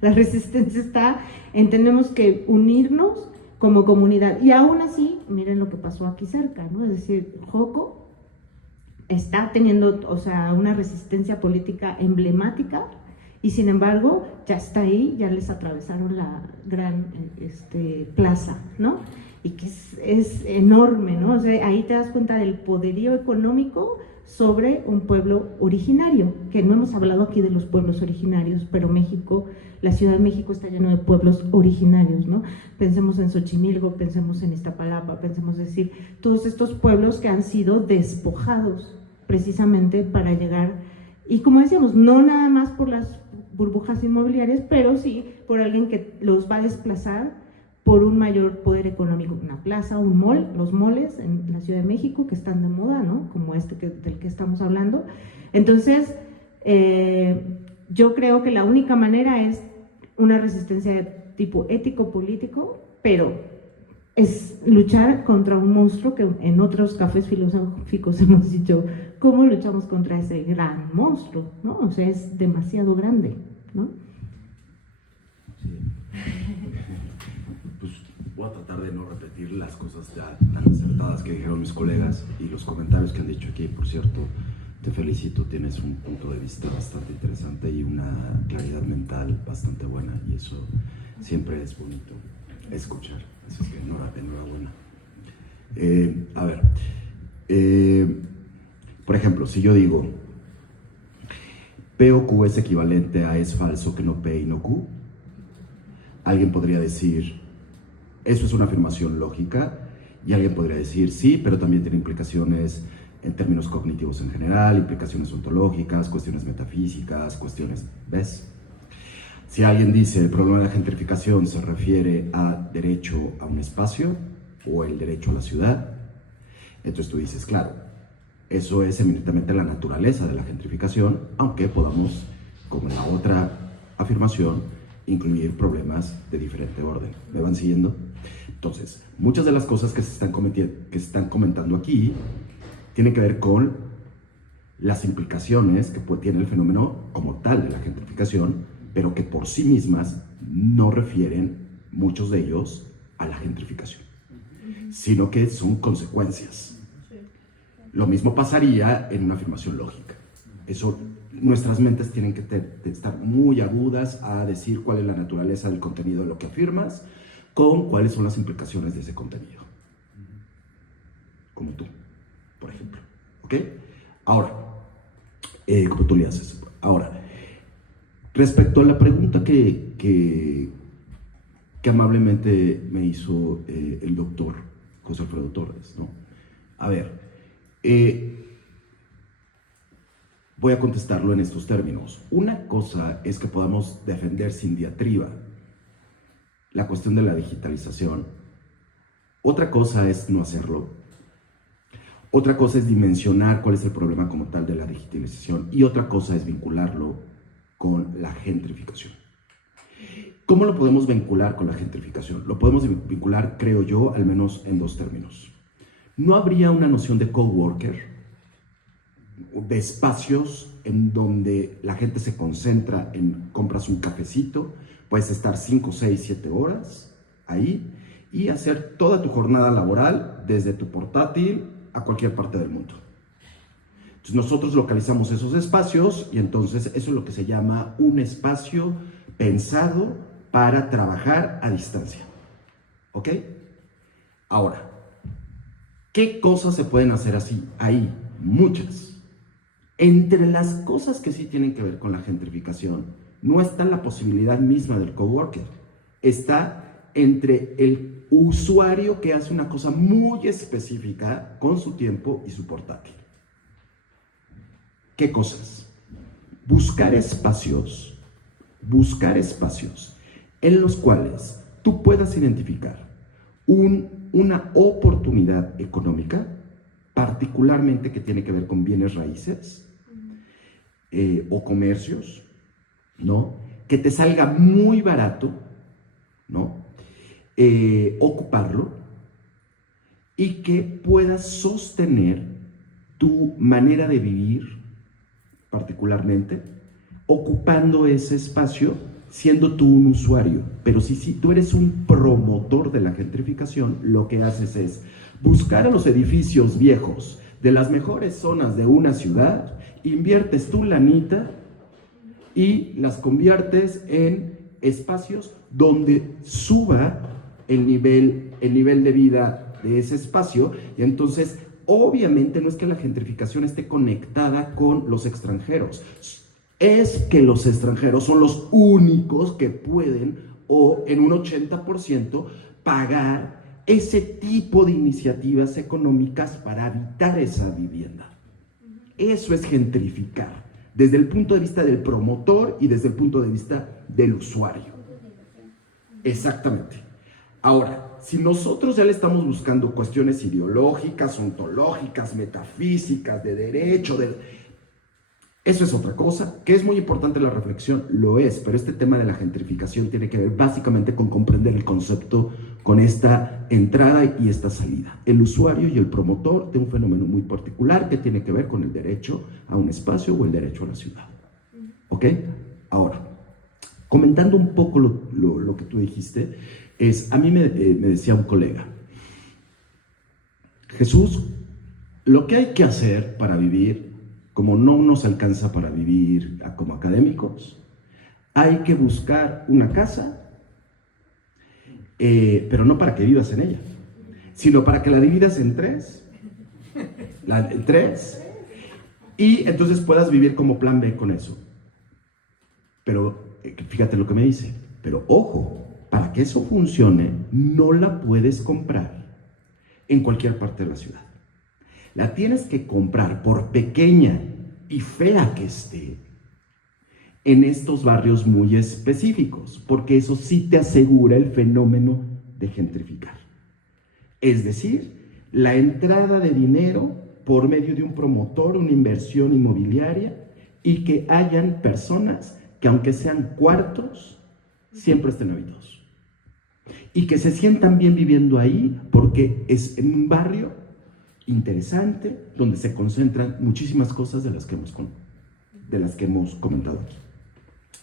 La resistencia está en tenemos que unirnos como comunidad, y aún así, miren lo que pasó aquí cerca, ¿no? Es decir, Joco está teniendo, o sea, una resistencia política emblemática, y sin embargo ya está ahí, ya les atravesaron la gran plaza, ¿no? Y que es enorme, ¿no? O sea, ahí te das cuenta del poderío económico sobre un pueblo originario, que no hemos hablado aquí de los pueblos originarios, pero México, la Ciudad de México está lleno de pueblos originarios, ¿no? Pensemos en Xochimilco, pensemos en Iztapalapa, pensemos decir, todos estos pueblos que han sido despojados precisamente para llegar, y como decíamos, no nada más por las burbujas inmobiliarias, pero sí por alguien que los va a desplazar por un mayor poder económico, una plaza, un mall, los malls en la Ciudad de México que están de moda, ¿no? Como del que estamos hablando. Entonces, yo creo que la única manera es una resistencia de tipo ético-político, pero es luchar contra un monstruo que en otros cafés filosóficos hemos dicho, ¿cómo luchamos contra ese gran monstruo? ¿No? O sea, es demasiado grande, ¿no? Sí. Pues voy a tratar de no repetir las cosas ya tan acertadas que dijeron mis colegas y los comentarios que han dicho aquí. Por cierto, te felicito, tienes un punto de vista bastante interesante y una claridad mental bastante buena, y eso siempre es bonito escuchar. Así es que enhorabuena. A ver, por ejemplo, si yo digo P o Q es equivalente a es falso que no P y no Q, alguien podría decir, eso es una afirmación lógica, y alguien podría decir, sí, pero también tiene implicaciones en términos cognitivos en general, implicaciones ontológicas, cuestiones metafísicas, cuestiones, ¿ves? Si alguien dice el problema de la gentrificación se refiere a derecho a un espacio o el derecho a la ciudad, entonces tú dices, claro, eso es eminentemente la naturaleza de la gentrificación, aunque podamos, como en la otra afirmación, incluir problemas de diferente orden. ¿Me van siguiendo? Entonces, muchas de las cosas que se están comentando aquí tienen que ver con las implicaciones que tiene el fenómeno como tal de la gentrificación, pero que por sí mismas no refieren, muchos de ellos, a la gentrificación, sino que son consecuencias. Lo mismo pasaría en una afirmación lógica. Eso, nuestras mentes tienen que estar muy agudas a decir cuál es la naturaleza del contenido de lo que afirmas, con cuáles son las implicaciones de ese contenido. Como tú, por ejemplo. ¿Ok? Ahora, como tú le haces. Ahora, respecto a la pregunta que amablemente me hizo el doctor José Alfredo Torres, ¿no? A ver, voy a contestarlo en estos términos. Una cosa es que podamos defender sin diatriba la cuestión de la digitalización. Otra cosa es no hacerlo. Otra cosa es dimensionar cuál es el problema como tal de la digitalización. Y otra cosa es vincularlo con la gentrificación. ¿Cómo lo podemos vincular con la gentrificación? Lo podemos vincular, creo yo, al menos en dos términos. No habría una noción de coworker, de espacios en donde la gente se concentra en compras un cafecito, puedes estar 5, 6, 7 horas ahí y hacer toda tu jornada laboral desde tu portátil a cualquier parte del mundo. Entonces nosotros localizamos esos espacios y entonces eso es lo que se llama un espacio pensado para trabajar a distancia. ¿Ok? Ahora, ¿qué cosas se pueden hacer así? Hay muchas. Entre las cosas que sí tienen que ver con la gentrificación, no está la posibilidad misma del coworker. Está entre el usuario que hace una cosa muy específica con su tiempo y su portátil. ¿Qué cosas? Buscar espacios en los cuales tú puedas identificar una oportunidad económica, particularmente que tiene que ver con bienes raíces o comercios, ¿no? Que te salga muy barato, ¿no? Ocuparlo y que puedas sostener tu manera de vivir, particularmente, ocupando ese espacio, siendo tú un usuario. Pero si tú eres un promotor de la gentrificación, lo que haces es buscar a los edificios viejos de las mejores zonas de una ciudad, inviertes tu lanita y las conviertes en espacios donde suba el nivel de vida de ese espacio. Y entonces, obviamente, no es que la gentrificación esté conectada con los extranjeros, es que los extranjeros son los únicos que pueden, o en un 80%, pagar ese tipo de iniciativas económicas para habitar esa vivienda. Eso es gentrificar, desde el punto de vista del promotor y desde el punto de vista del usuario. Exactamente. Ahora, si nosotros ya le estamos buscando cuestiones ideológicas, ontológicas, metafísicas, de derecho, eso es otra cosa, que es muy importante la reflexión, lo es, pero este tema de la gentrificación tiene que ver básicamente con comprender el concepto con esta entrada y esta salida. El usuario y el promotor de un fenómeno muy particular que tiene que ver con el derecho a un espacio o el derecho a la ciudad. ¿Ok? Ahora, comentando un poco lo que tú dijiste, a mí me decía un colega, Jesús, lo que hay que hacer para vivir, como no nos alcanza para vivir como académicos, hay que buscar una casa, pero no para que vivas en ella, sino para que la dividas en tres, y entonces puedas vivir como plan B con eso. Pero fíjate lo que me dice, pero ojo, para que eso funcione, no la puedes comprar en cualquier parte de la ciudad. La tienes que comprar, por pequeña y fea que esté, en estos barrios muy específicos, porque eso sí te asegura el fenómeno de gentrificar. Es decir, la entrada de dinero por medio de un promotor, una inversión inmobiliaria, y que hayan personas que, aunque sean cuartos, siempre estén habitados. Y que se sientan bien viviendo ahí, porque es en un barrio interesante, donde se concentran muchísimas cosas de las que hemos comentado aquí.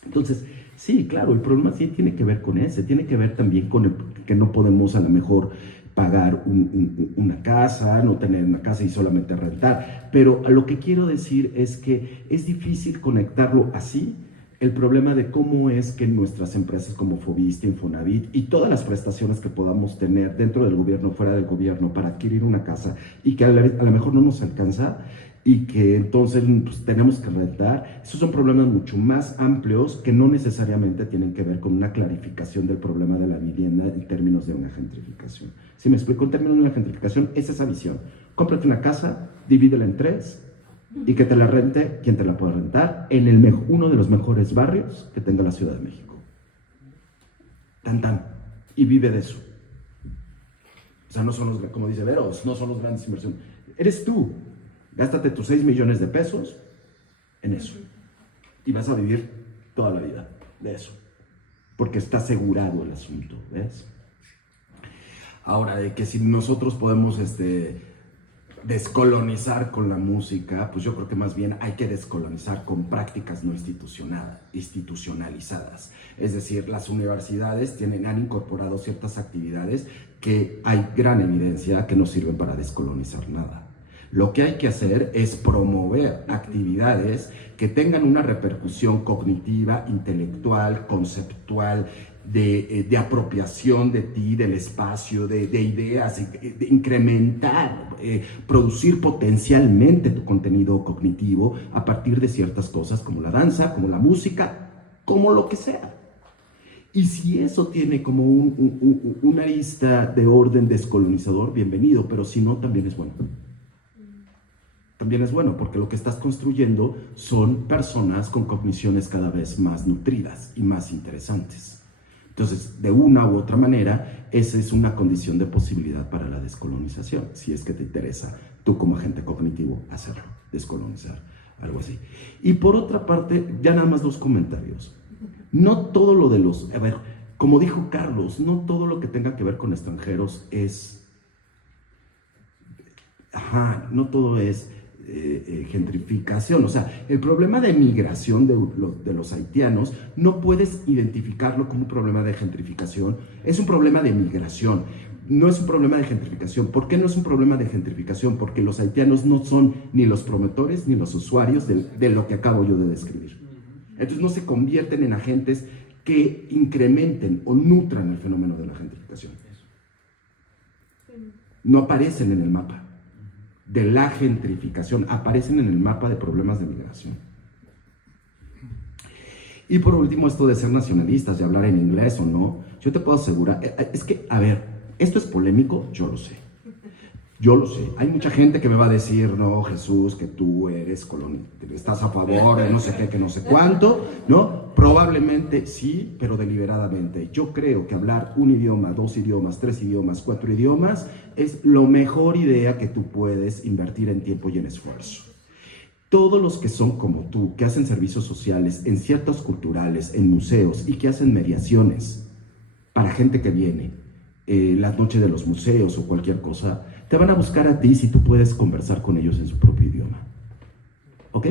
Entonces, sí, claro, el problema sí tiene que ver con ese, tiene que ver también con el que no podemos a lo mejor pagar una casa, no tener una casa y solamente rentar, pero a lo que quiero decir es que es difícil conectarlo así, el problema de cómo es que nuestras empresas como Fobiste, Infonavit y todas las prestaciones que podamos tener dentro del gobierno, fuera del gobierno, para adquirir una casa y que a lo mejor no nos alcanza y que entonces pues, tenemos que rentar, esos son problemas mucho más amplios que no necesariamente tienen que ver con una clarificación del problema de la vivienda en términos de una gentrificación. Si me explico, en términos de una gentrificación es esa visión, cómprate una casa, divídela en tres, y que te la rente quien te la pueda rentar en uno de los mejores barrios que tenga la Ciudad de México. Tan. Y vive de eso. O sea, no son como dice Vero, no son los grandes inversiones. Eres tú. Gástate tus 6 millones de pesos en eso. Y vas a vivir toda la vida de eso, porque está asegurado el asunto, ¿ves? Ahora, de que si nosotros podemos descolonizar con la música, pues yo creo que más bien hay que descolonizar con prácticas no institucionalizadas. Es decir, las universidades han incorporado ciertas actividades que hay gran evidencia que no sirven para descolonizar nada. Lo que hay que hacer es promover actividades que tengan una repercusión cognitiva, intelectual, conceptual, de apropiación de ti, del espacio, de ideas, de incrementar, producir potencialmente tu contenido cognitivo a partir de ciertas cosas como la danza, como la música, como lo que sea. Y si eso tiene como una arista de orden descolonizador, bienvenido, pero si no, también es bueno. También es bueno, porque lo que estás construyendo son personas con cogniciones cada vez más nutridas y más interesantes. Entonces, de una u otra manera, esa es una condición de posibilidad para la descolonización, si es que te interesa, tú como agente cognitivo, hacerlo, descolonizar, algo así. Y por otra parte, ya nada más 2 comentarios. No todo lo de los... A ver, como dijo Carlos, no todo lo que tenga que ver con extranjeros es... no todo es... gentrificación. O sea, el problema de migración de los haitianos no puedes identificarlo como un problema de gentrificación, es un problema de migración, no es un problema de gentrificación. ¿Por qué no es un problema de gentrificación? Porque los haitianos no son ni los promotores ni los usuarios de lo que acabo yo de describir. Entonces no se convierten en agentes que incrementen o nutran el fenómeno de la gentrificación. No aparecen en el mapa de la gentrificación, aparecen en el mapa de problemas de migración. Y por último, esto de ser nacionalistas, de hablar en inglés o no, yo te puedo asegurar, es que, a ver, esto es polémico, yo lo sé. Hay mucha gente que me va a decir, no, Jesús, que tú eres estás a favor de no sé qué, que no sé cuánto, ¿no? Probablemente sí, pero deliberadamente. Yo creo que hablar un idioma, 2 idiomas, 3 idiomas, 4 idiomas es la mejor idea que tú puedes invertir en tiempo y en esfuerzo. Todos los que son como tú, que hacen servicios sociales en ciertos culturales, en museos y que hacen mediaciones para gente que viene, las noches de los museos o cualquier cosa, te van a buscar a ti si tú puedes conversar con ellos en su propio idioma. ¿Ok?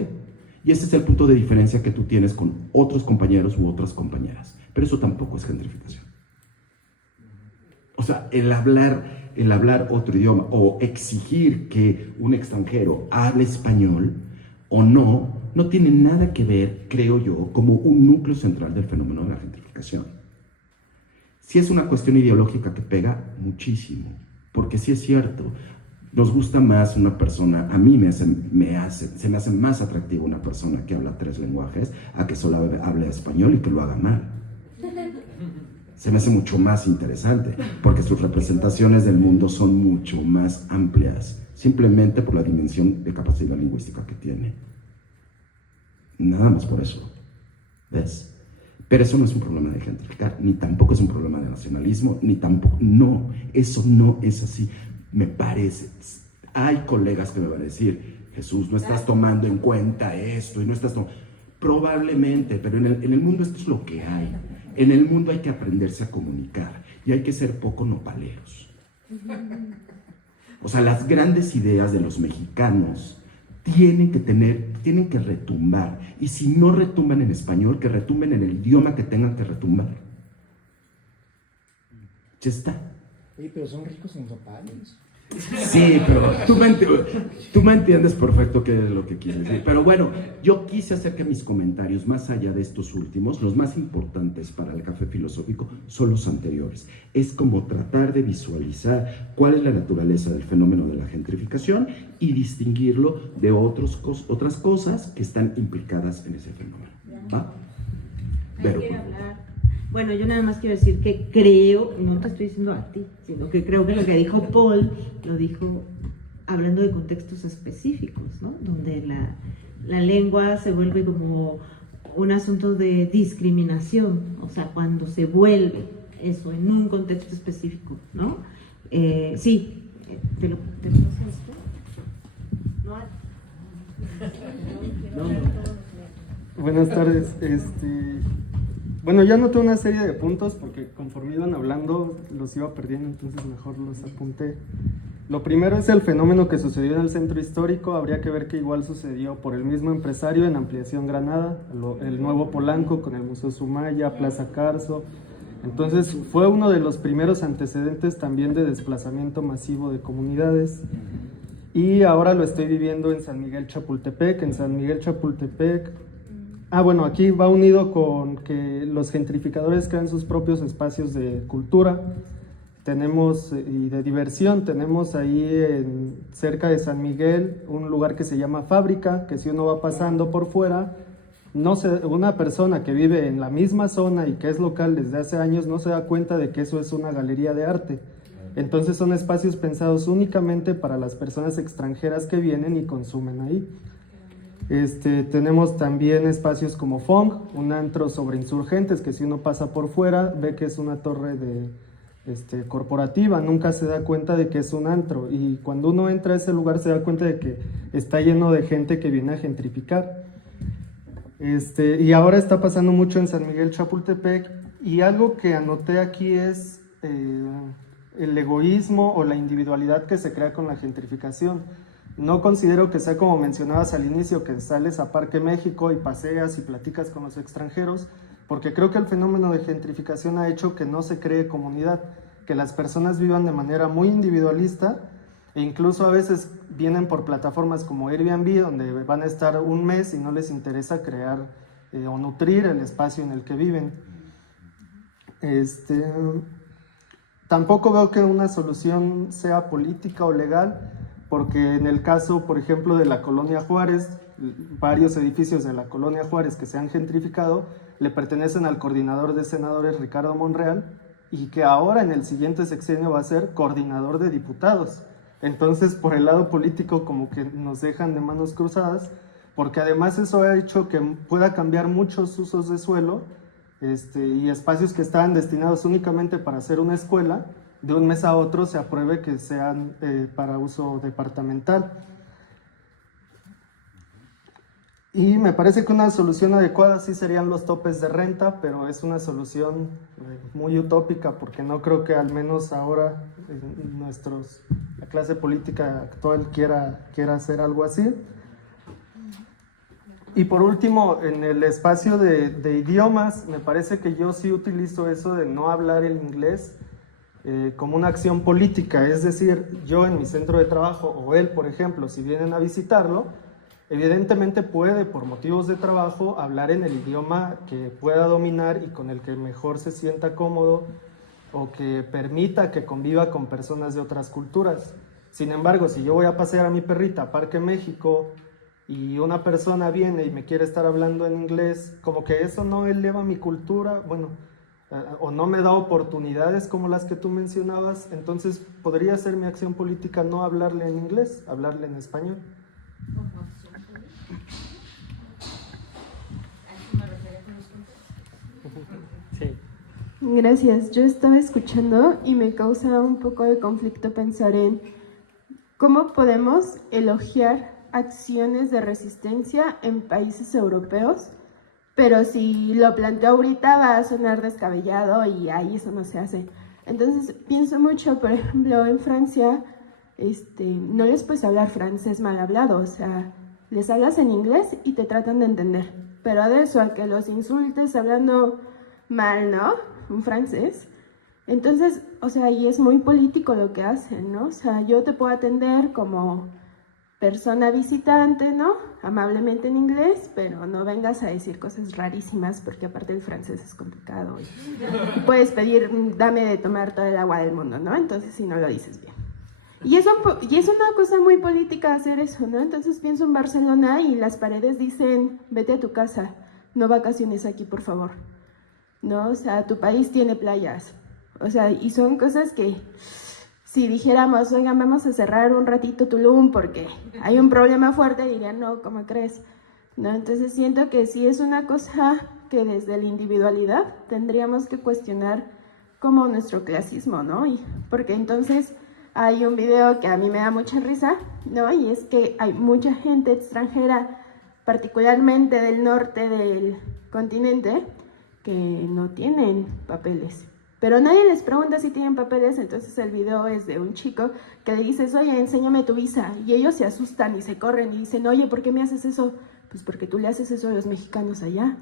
Y ese es el punto de diferencia que tú tienes con otros compañeros u otras compañeras. Pero eso tampoco es gentrificación. O sea, el hablar otro idioma o exigir que un extranjero hable español o no tiene nada que ver, creo yo, como un núcleo central del fenómeno de la gentrificación. Sí es una cuestión ideológica que pega muchísimo, porque sí es cierto, nos gusta más una persona, a mí se me hace más atractivo una persona que habla 3 lenguajes a que solo hable español y que lo haga mal. Se me hace mucho más interesante, porque sus representaciones del mundo son mucho más amplias, simplemente por la dimensión de capacidad lingüística que tiene. Nada más por eso, ¿ves? Pero eso no es un problema de gentrificar, ni tampoco es un problema de nacionalismo, ni tampoco, no, eso no es así, me parece. Hay colegas que me van a decir, Jesús, no estás tomando en cuenta esto, y no estás tomando... Probablemente, pero en el mundo esto es lo que hay. En el mundo hay que aprenderse a comunicar, y hay que ser poco nopaleros. O sea, las grandes ideas de los mexicanos tienen que retumbar, y si no retumban en español, que retumben en el idioma que tengan que retumbar. Ya está. Oye, pero son ricos en nopales. Sí, pero tú me entiendes perfecto qué es lo que quieres decir. Pero bueno, yo quise hacer que mis comentarios, más allá de estos últimos, los más importantes para el café filosófico son los anteriores. Es como tratar de visualizar cuál es la naturaleza del fenómeno de la gentrificación y distinguirlo de otras cosas que están implicadas en ese fenómeno. ¿Va? Pero, bueno, yo nada más quiero decir que creo, no te estoy diciendo a ti, sino que creo que lo que dijo Paul, lo dijo hablando de contextos específicos, ¿no? Donde la lengua se vuelve como un asunto de discriminación, o sea, cuando se vuelve eso en un contexto específico, ¿no? Sí, ¿te lo pasa esto? No. Buenas tardes. Bueno, ya anoté una serie de puntos porque conforme iban hablando los iba perdiendo, entonces mejor los apunté. Lo primero es el fenómeno que sucedió en el centro histórico. Habría que ver que igual sucedió por el mismo empresario en Ampliación Granada, el nuevo Polanco con el Museo Sumaya, Plaza Carso. Entonces fue uno de los primeros antecedentes también de desplazamiento masivo de comunidades. Y ahora lo estoy viviendo en San Miguel Chapultepec. En San Miguel Chapultepec, bueno, aquí va unido con que los gentrificadores crean sus propios espacios de cultura, tenemos y de diversión. Tenemos ahí cerca de San Miguel un lugar que se llama Fábrica, que si uno va pasando por fuera, una persona que vive en la misma zona y que es local desde hace años no se da cuenta de que eso es una galería de arte. Entonces son espacios pensados únicamente para las personas extranjeras que vienen y consumen ahí. Tenemos también espacios como Fong, un antro sobre Insurgentes, que si uno pasa por fuera ve que es una torre corporativa, nunca se da cuenta de que es un antro, y cuando uno entra a ese lugar se da cuenta de que está lleno de gente que viene a gentrificar. Y ahora está pasando mucho en San Miguel Chapultepec, y algo que anoté aquí es el egoísmo o la individualidad que se crea con la gentrificación. No considero que sea como mencionabas al inicio, que sales a Parque México y paseas y platicas con los extranjeros, porque creo que el fenómeno de gentrificación ha hecho que no se cree comunidad, que las personas vivan de manera muy individualista, e incluso a veces vienen por plataformas como Airbnb, donde van a estar un mes y no les interesa crear o nutrir el espacio en el que viven. Tampoco veo que una solución sea política o legal, porque en el caso, por ejemplo, de la Colonia Juárez, varios edificios de la Colonia Juárez que se han gentrificado le pertenecen al coordinador de senadores Ricardo Monreal, y que ahora en el siguiente sexenio va a ser coordinador de diputados. Entonces, por el lado político, como que nos dejan de manos cruzadas, porque además eso ha hecho que pueda cambiar muchos usos de suelo y espacios que estaban destinados únicamente para hacer una escuela, de un mes a otro se apruebe que sean para uso departamental. Y me parece que una solución adecuada sí serían los topes de renta, pero es una solución muy utópica, porque no creo que al menos ahora la clase política actual quiera hacer algo así. Y por último, en el espacio de idiomas, me parece que yo sí utilizo eso de no hablar el inglés como una acción política. Es decir, yo en mi centro de trabajo, o él, por ejemplo, si vienen a visitarlo, evidentemente puede, por motivos de trabajo, hablar en el idioma que pueda dominar y con el que mejor se sienta cómodo, o que permita que conviva con personas de otras culturas. Sin embargo, si yo voy a pasear a mi perrita a Parque México y una persona viene y me quiere estar hablando en inglés, como que eso no eleva mi cultura, o no me da oportunidades como las que tú mencionabas. Entonces podría ser mi acción política no hablarle en inglés, hablarle en español. Sí. Gracias. Yo estaba escuchando y me causa un poco de conflicto pensar en cómo podemos elogiar acciones de resistencia en países europeos, pero si lo planteo ahorita va a sonar descabellado y ahí eso no se hace. Entonces pienso mucho, por ejemplo, en Francia, no les puedes hablar francés mal hablado, o sea, les hablas en inglés y te tratan de entender, pero de eso a que los insultes hablando mal, ¿no?, un francés, entonces, o sea, y es muy político lo que hacen, ¿no? O sea, yo te puedo atender como persona visitante, ¿no?, amablemente en inglés, pero no vengas a decir cosas rarísimas, porque aparte el francés es complicado y puedes pedir, dame de tomar todo el agua del mundo, ¿no? Entonces, si no lo dices bien. Y es una cosa muy política hacer eso, ¿no? Entonces pienso en Barcelona y las paredes dicen, vete a tu casa, no vacaciones aquí, por favor, ¿no? O sea, tu país tiene playas, o sea, y son cosas que si dijéramos, oigan, vamos a cerrar un ratito Tulum porque hay un problema fuerte, dirían, no, ¿cómo crees? ¿No? Entonces siento que sí es una cosa que desde la individualidad tendríamos que cuestionar como nuestro clasismo, ¿no? Porque entonces hay un video que a mí me da mucha risa, ¿no? Y es que hay mucha gente extranjera particularmente del norte del continente, que no tienen papeles. Pero nadie les pregunta si tienen papeles, entonces el video es de un chico que le dices, oye, enséñame tu visa, y ellos se asustan y se corren y dicen, oye, ¿por qué me haces eso? Pues porque tú le haces eso a los mexicanos allá.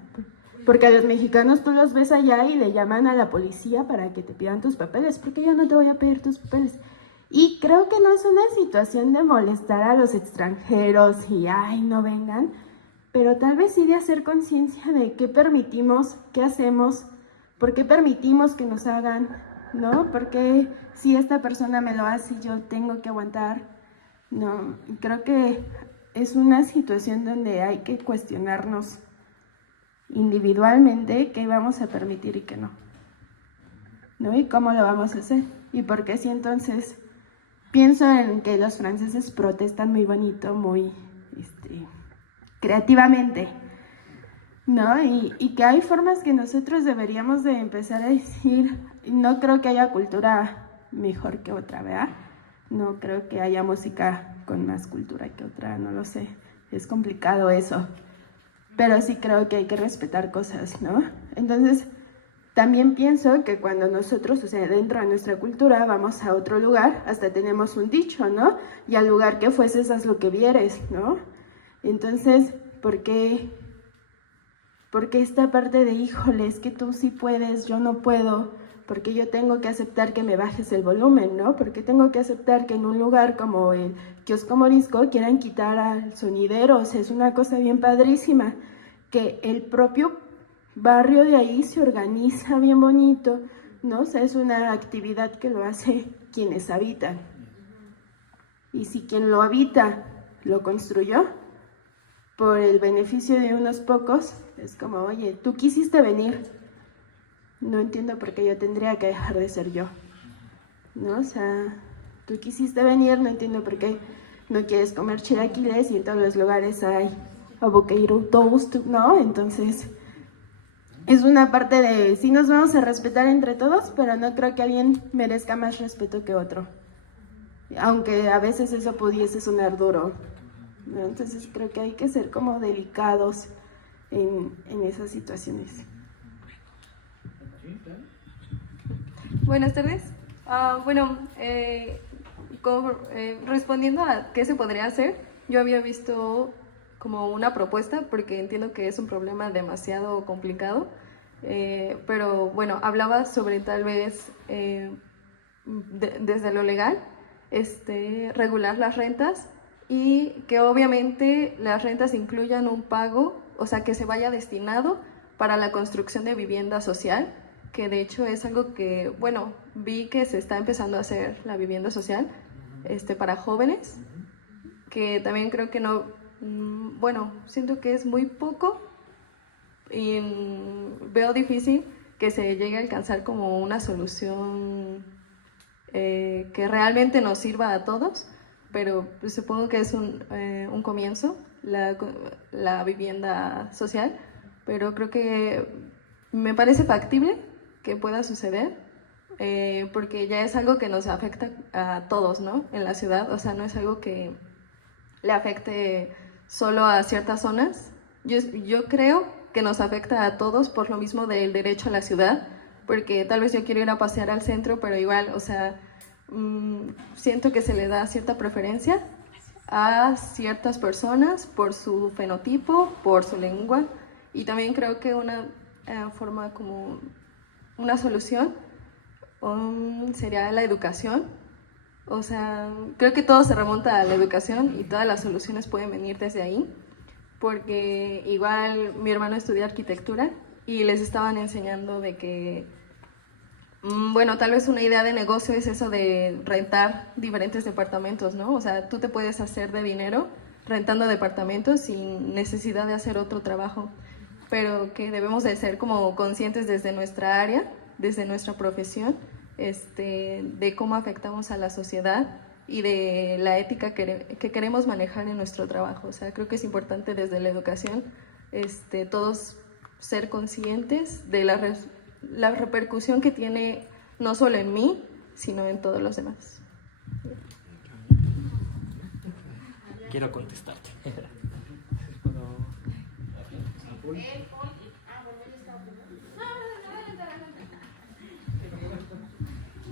Porque a los mexicanos tú los ves allá y le llaman a la policía para que te pidan tus papeles, porque yo no te voy a pedir tus papeles. Y creo que no es una situación de molestar a los extranjeros y, ay, no vengan, pero tal vez sí de hacer conciencia de qué permitimos, qué hacemos, por qué permitimos que nos hagan, ¿no? Porque si esta persona me lo hace, yo tengo que aguantar, ¿no? Y creo que es una situación donde hay que cuestionarnos individualmente qué vamos a permitir y qué no, ¿no? Y cómo lo vamos a hacer. Y porque si entonces pienso en que los franceses protestan muy bonito, muy creativamente, ¿no? Y que hay formas que nosotros deberíamos de empezar a decir, no creo que haya cultura mejor que otra, ¿verdad? No creo que haya música con más cultura que otra, no lo sé, es complicado eso. Pero sí creo que hay que respetar cosas, ¿no? Entonces, también pienso que cuando nosotros, o sea, dentro de nuestra cultura, vamos a otro lugar, hasta tenemos un dicho, ¿no? Y al lugar que fueses, haz lo que vieres, ¿no? Entonces, ¿por qué esta parte de, híjole, es que tú sí puedes, yo no puedo? Porque yo tengo que aceptar que me bajes el volumen, ¿no? Porque tengo que aceptar que en un lugar como el Kiosco Morisco quieran quitar al sonidero, o sea, es una cosa bien padrísima, que el propio barrio de ahí se organiza bien bonito, ¿no? O sea, es una actividad que lo hace quienes habitan. Y si quien lo habita lo construyó por el beneficio de unos pocos, es como, oye, tú quisiste venir, no entiendo por qué yo tendría que dejar de ser yo, ¿no? O sea, tú quisiste venir, no entiendo por qué no quieres comer chilaquiles y en todos los lugares hay avocado toast, ¿no? Entonces, es una parte de, sí nos vamos a respetar entre todos, pero no creo que alguien merezca más respeto que otro, aunque a veces eso pudiese sonar duro, ¿no? Entonces creo que hay que ser como delicados en esas situaciones. Buenas tardes. Respondiendo a qué se podría hacer, yo había visto como una propuesta, porque entiendo que es un problema demasiado complicado, pero bueno, hablaba sobre tal vez desde lo legal, regular las rentas y que obviamente las rentas incluyan un pago, o sea, que se vaya destinado para la construcción de vivienda social, que de hecho es algo que, bueno, vi que se está empezando a hacer la vivienda social para jóvenes, que también creo que no, bueno, siento que es muy poco y veo difícil que se llegue a alcanzar como una solución que realmente nos sirva a todos, pero pues, supongo que es un comienzo, la vivienda social, pero creo que me parece factible que pueda suceder, porque ya es algo que nos afecta a todos, ¿no? En la ciudad, o sea, no es algo que le afecte solo a ciertas zonas. Yo creo que nos afecta a todos por lo mismo del derecho a la ciudad, porque tal vez yo quiero ir a pasear al centro, pero igual, o sea, siento que se le da cierta preferencia a ciertas personas por su fenotipo, por su lengua, y también creo que una forma como una solución sería la educación. O sea, creo que todo se remonta a la educación y todas las soluciones pueden venir desde ahí, porque igual mi hermano estudia arquitectura y les estaban enseñando de que, bueno, tal vez una idea de negocio es eso de rentar diferentes departamentos, ¿no? O sea, tú te puedes hacer de dinero rentando departamentos sin necesidad de hacer otro trabajo, pero que debemos de ser como conscientes desde nuestra área, desde nuestra profesión, de cómo afectamos a la sociedad y de la ética que queremos manejar en nuestro trabajo. O sea, creo que es importante desde la educación todos ser conscientes de la repercusión que tiene no solo en mí, sino en todos los demás. Quiero contestarte.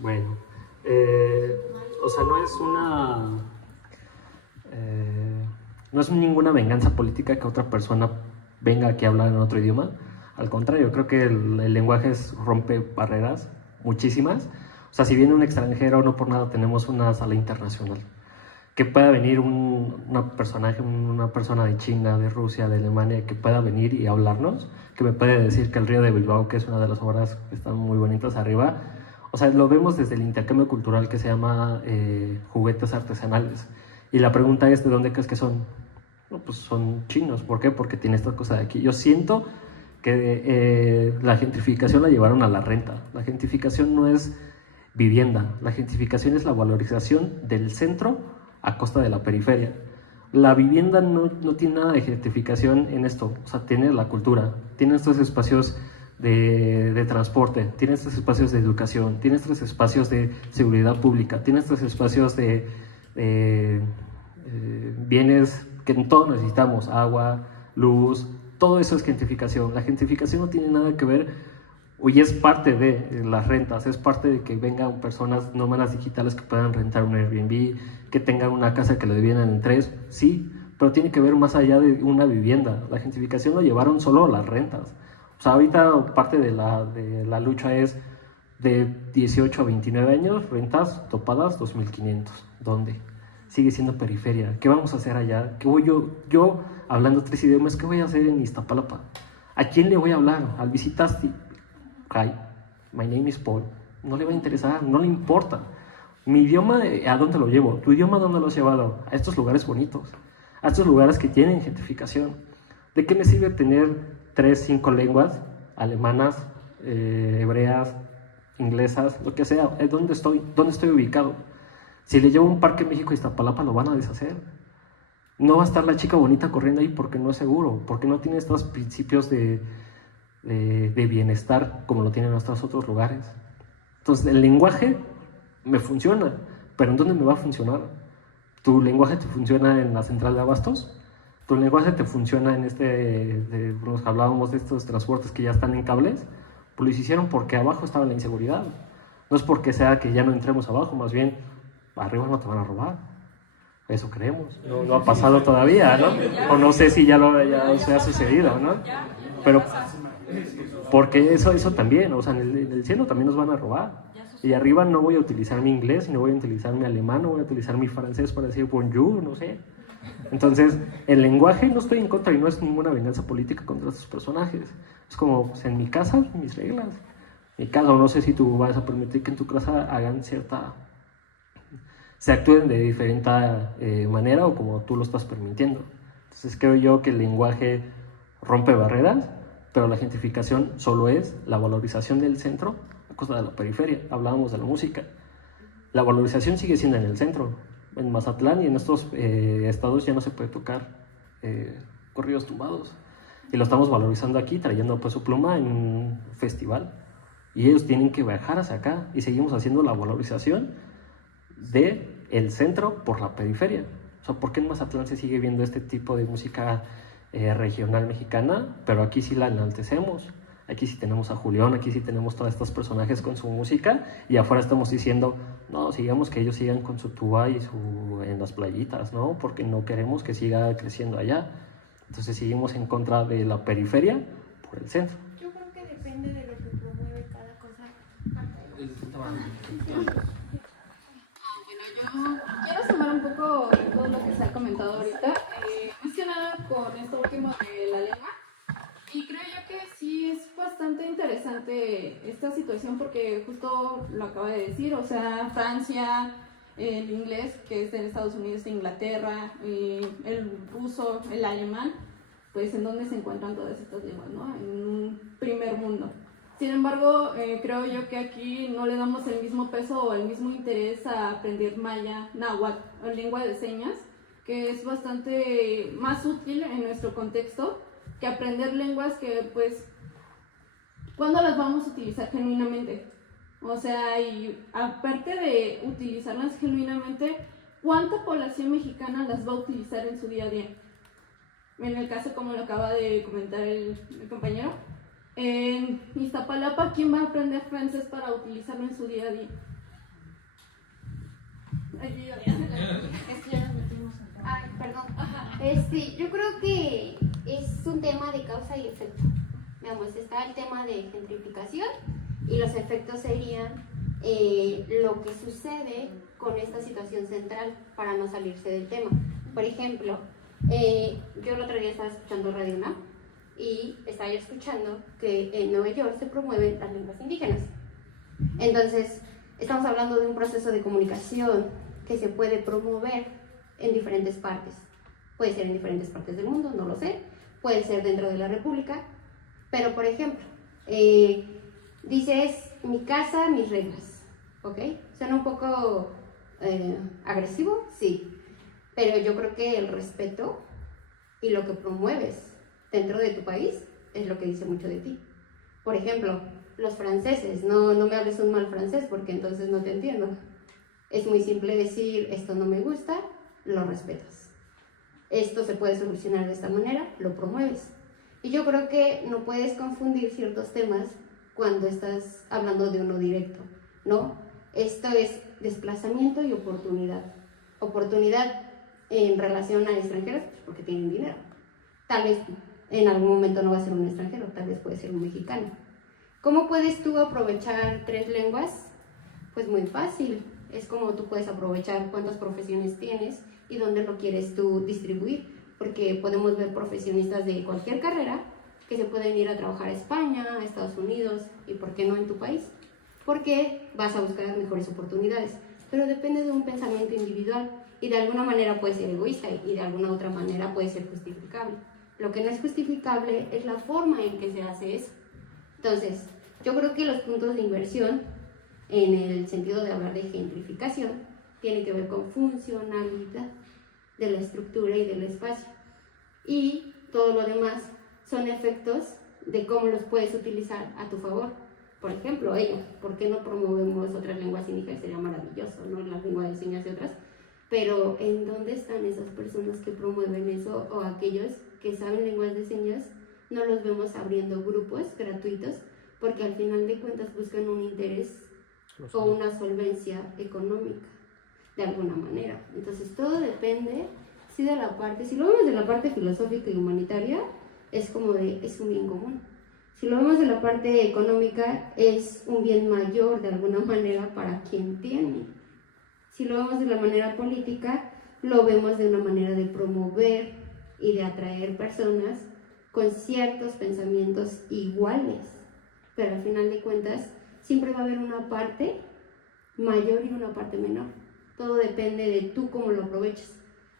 Bueno, o sea, no es ninguna venganza política que otra persona venga aquí a hablar en otro idioma. Al contrario, creo que el lenguaje rompe barreras, muchísimas. O sea, si viene un extranjero, no por nada tenemos una sala internacional. Que pueda venir una persona de China, de Rusia, de Alemania, que pueda venir y hablarnos, que me puede decir que el río de Bilbao, que es una de las obras que están muy bonitas arriba, o sea, lo vemos desde el intercambio cultural que se llama juguetes artesanales. Y la pregunta es, ¿de dónde crees que son? No, pues son chinos. ¿Por qué? Porque tiene esta cosa de aquí. Yo siento que la gentrificación la llevaron a la renta. La gentrificación no es vivienda, la gentrificación es la valorización del centro a costa de la periferia. La vivienda no tiene nada de gentrificación en esto, o sea, tiene la cultura, tiene estos espacios de transporte, tiene estos espacios de educación, tiene estos espacios de seguridad pública, tiene estos espacios de bienes que todos necesitamos, agua, luz, todo eso es gentrificación. La gentrificación no tiene nada que ver, y es parte de las rentas, es parte de que vengan personas nómadas digitales que puedan rentar un Airbnb, que tengan una casa que la dividan en 3, sí, pero tiene que ver más allá de una vivienda. La gentrificación lo llevaron solo a las rentas. O sea, ahorita parte de la lucha es de 18 a 29 años, rentas topadas 2.500. ¿Dónde? Sigue siendo periferia. ¿Qué vamos a hacer allá? ¿Qué voy yo hablando 3 idiomas, qué voy a hacer en Iztapalapa? ¿A quién le voy a hablar? ¿Al visitante? Hi, my name is Paul. No le va a interesar, no le importa. Mi idioma, ¿a dónde lo llevo? ¿Tu idioma a dónde lo has llevado? A estos lugares bonitos, a estos lugares que tienen gentrificación. ¿De qué me sirve tener 3, 5 lenguas? Alemanas, hebreas, inglesas, lo que sea. ¿Dónde estoy ubicado? Si le llevo un parque en México y Iztapalapa, lo van a deshacer. No va a estar la chica bonita corriendo ahí porque no es seguro, porque no tiene estos principios de bienestar como lo tienen nuestros otros lugares. Entonces, el lenguaje me funciona, pero ¿en dónde me va a funcionar? ¿Tu lenguaje te funciona en la central de abastos? ¿Tu lenguaje te funciona en nos hablábamos de estos transportes que ya están en cables? Pues los hicieron porque abajo estaba la inseguridad. No es porque sea que ya no entremos abajo, más bien, arriba no te van a robar. Eso creemos. No ha pasado todavía, ¿no? O no sé si ya se ha sucedido, ¿no? Pero porque eso también, o sea, en el cielo también nos van a robar. Y arriba no voy a utilizar mi inglés, no voy a utilizar mi alemán, no voy a utilizar mi francés para decir bonjour, no sé. Entonces, el lenguaje no estoy en contra y no es ninguna venganza política contra estos personajes. Es como, pues, en mi casa, mis reglas. En mi casa, no sé si tú vas a permitir que en tu casa hagan se actúen de diferente manera o como tú lo estás permitiendo. Entonces, creo yo que el lenguaje rompe barreras, pero la gentrificación solo es la valorización del centro a costa de la periferia. Hablábamos de la música. La valorización sigue siendo en el centro. En Mazatlán y en estos estados ya no se puede tocar corridos tumbados. Y lo estamos valorizando aquí, trayendo pues su pluma en un festival. Y ellos tienen que viajar hacia acá. Y seguimos haciendo la valorización del centro por la periferia. O sea, ¿por qué en Mazatlán se sigue viendo este tipo de música regional mexicana? Pero aquí sí la enaltecemos. Aquí sí tenemos a Julián, aquí sí tenemos todos estos personajes con su música, y afuera estamos diciendo, no, sigamos que ellos sigan con su tuba y en las playitas, ¿no? Porque no queremos que siga creciendo allá. Entonces seguimos en contra de la periferia por el centro. Yo creo que depende de lo que promueve cada cosa. Bueno, yo quiero sumar un poco en todo lo que se ha comentado ahorita, más que nada con esto último de la lengua. Y creo yo que sí es bastante interesante esta situación porque justo lo acaba de decir, o sea, Francia, el inglés, que es de Estados Unidos, de Inglaterra, el ruso, el alemán, pues en dónde se encuentran todas estas lenguas, ¿no? En un primer mundo. Sin embargo, creo yo que aquí no le damos el mismo peso o el mismo interés a aprender maya, náhuatl o lengua de señas, que es bastante más útil en nuestro contexto que aprender lenguas que, pues, ¿cuándo las vamos a utilizar genuinamente? O sea, y aparte de utilizarlas genuinamente, ¿cuánta población mexicana las va a utilizar en su día a día? En el caso, como lo acaba de comentar el compañero, en Iztapalapa, ¿quién va a aprender francés para utilizarlo en su día a día? Ay, perdón. Yo creo que es un tema de causa y efecto. Digamos, está el tema de gentrificación y los efectos serían lo que sucede con esta situación central para no salirse del tema. Por ejemplo, yo el otro día estaba escuchando Radio UNAM y estaba yo escuchando que en Nueva York se promueven las lenguas indígenas. Entonces, estamos hablando de un proceso de comunicación que se puede promover en diferentes partes. Puede ser en diferentes partes del mundo, no lo sé. Puede ser dentro de la República. Pero, por ejemplo, dices, mi casa, mis reglas. ¿Ok? ¿Suena un poco agresivo? Sí. Pero yo creo que el respeto y lo que promueves dentro de tu país es lo que dice mucho de ti. Por ejemplo, los franceses, no me hables un mal francés porque entonces no te entiendo. Es muy simple decir, esto no me gusta, lo respetas. Esto se puede solucionar de esta manera, lo promueves. Y yo creo que no puedes confundir ciertos temas cuando estás hablando de uno directo, ¿no? Esto es desplazamiento y oportunidad. Oportunidad en relación a extranjeros, pues porque tienen dinero. Tal vez en algún momento no va a ser un extranjero, tal vez puede ser un mexicano. ¿Cómo puedes tú aprovechar 3 lenguas? Pues muy fácil. Es como tú puedes aprovechar cuántas profesiones tienes y dónde lo quieres tú distribuir. Porque podemos ver profesionistas de cualquier carrera que se pueden ir a trabajar a España, a Estados Unidos y ¿por qué no en tu país? Porque vas a buscar mejores oportunidades. Pero depende de un pensamiento individual y de alguna manera puede ser egoísta y de alguna otra manera puede ser justificable. Lo que no es justificable es la forma en que se hace eso. Entonces, yo creo que los puntos de inversión, en el sentido de hablar de gentrificación, tienen que ver con funcionalidad de la estructura y del espacio. Y todo lo demás son efectos de cómo los puedes utilizar a tu favor. Por ejemplo, ¿por qué no promovemos otras lenguas indígenas? Sería maravilloso, ¿no? La lengua de señas y otras. Pero ¿en dónde están esas personas que promueven eso o aquellos que saben lenguas de señas? No los vemos abriendo grupos gratuitos porque al final de cuentas buscan un interés o una solvencia económica de alguna manera. Entonces todo depende, sí, de la parte, si lo vemos de la parte filosófica y humanitaria, es como es un bien común. Si lo vemos de la parte económica, es un bien mayor de alguna manera para quien tiene. Si lo vemos de la manera política, lo vemos de una manera de promover y de atraer personas con ciertos pensamientos iguales. Pero al final de cuentas, siempre va a haber una parte mayor y una parte menor. Todo depende de tú cómo lo aproveches.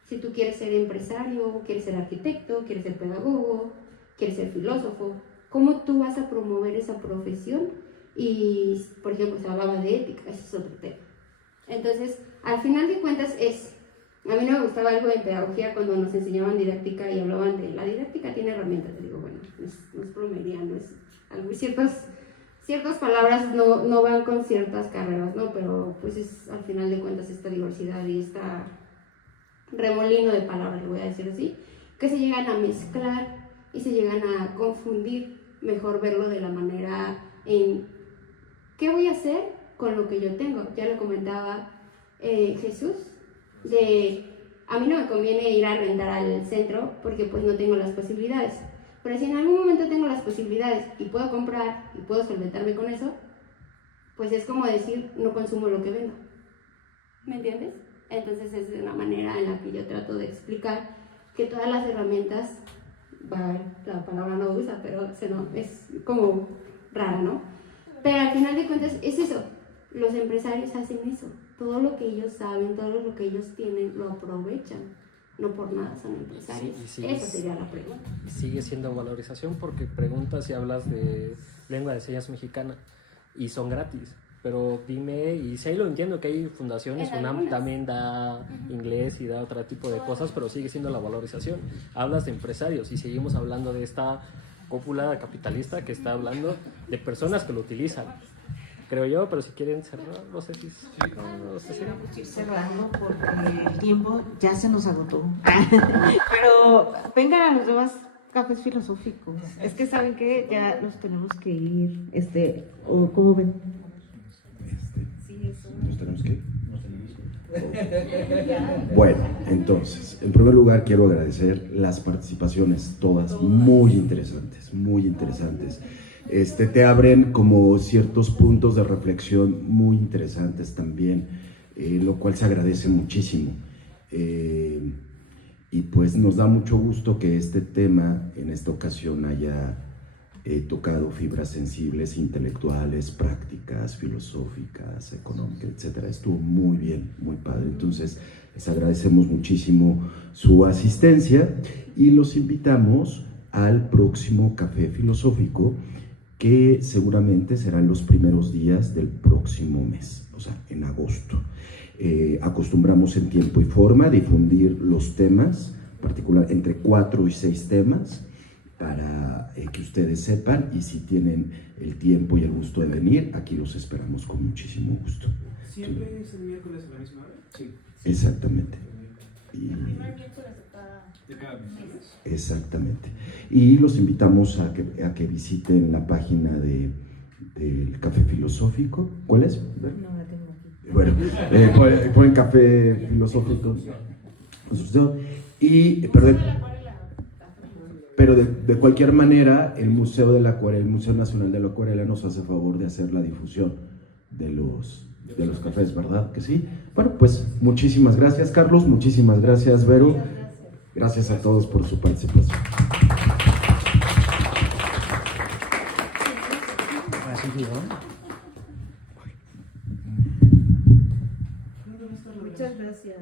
Si tú quieres ser empresario, quieres ser arquitecto, quieres ser pedagogo, quieres ser filósofo, ¿cómo tú vas a promover esa profesión? Y, por ejemplo, se hablaba de ética, ese es otro tema. Entonces, al final de cuentas a mí no me gustaba algo de pedagogía cuando nos enseñaban didáctica y hablaban de la didáctica tiene herramientas. Te digo, bueno, no es plomería, no es algo, ciertas palabras no van con ciertas carreras, ¿no? Pero pues al final de cuentas esta diversidad y esta remolino de palabras, lo voy a decir así, que se llegan a mezclar y se llegan a confundir. Mejor verlo de la manera en ¿qué voy a hacer con lo que yo tengo? Ya lo comentaba Jesús, a mí no me conviene ir a rentar al centro porque pues no tengo las posibilidades. Pero si en algún momento tengo las posibilidades y puedo comprar y puedo solventarme con eso, pues es como decir, no consumo lo que vendo. ¿Me entiendes? Entonces es de una manera en la que yo trato de explicar que todas las herramientas, la palabra no usa, pero es como rara, ¿no? Pero al final de cuentas es eso, los empresarios hacen eso, todo lo que ellos saben, todo lo que ellos tienen, lo aprovechan. No por nada son empresarios. Sí, esa sería la pregunta. Sigue siendo valorización porque preguntas y hablas de lengua de señas mexicana y son gratis. Pero dime, y sí lo entiendo que hay fundaciones, UNAM también da inglés y da otro tipo de cosas, pero sigue siendo la valorización. Hablas de empresarios y seguimos hablando de esta cúpula capitalista que está hablando de personas que lo utilizan. Creo yo, pero si quieren cerrar, no sé si... Vamos a ir cerrando porque el tiempo ya se nos agotó. vengan a los demás cafés filosóficos. Es que saben que ya nos tenemos que ir, o ¿cómo ven? ¿Nos tenemos que ir? Bueno, entonces, en primer lugar quiero agradecer las participaciones, todas muy interesantes, muy interesantes. Te abren como ciertos puntos de reflexión muy interesantes también, lo cual se agradece muchísimo. Y pues nos da mucho gusto que este tema en esta ocasión haya tocado fibras sensibles, intelectuales, prácticas, filosóficas, económicas, etcétera. Estuvo muy bien, muy padre. Entonces, les agradecemos muchísimo su asistencia y los invitamos al próximo Café Filosófico, que seguramente serán los primeros días del próximo mes, o sea, en agosto. Acostumbramos en tiempo y forma a difundir los temas, particular entre 4 y 6 temas, para que ustedes sepan, y si tienen el tiempo y el gusto de venir, aquí los esperamos con muchísimo gusto. ¿Siempre es el miércoles a la misma hora? Sí. Exactamente. El primer miércoles de cada mes. Exactamente. Y los invitamos a que visiten la página del Café Filosófico. ¿Cuál es? No la tengo aquí. Bueno, ponen Café Filosófico. Pero de cualquier manera, el Museo de la Acuarela, el Museo Nacional de la Acuarela nos hace favor de hacer la difusión de los cafés, ¿verdad que sí? Bueno, pues muchísimas gracias, Carlos, muchísimas gracias, Vero. Gracias a todos por su participación. Muchas gracias.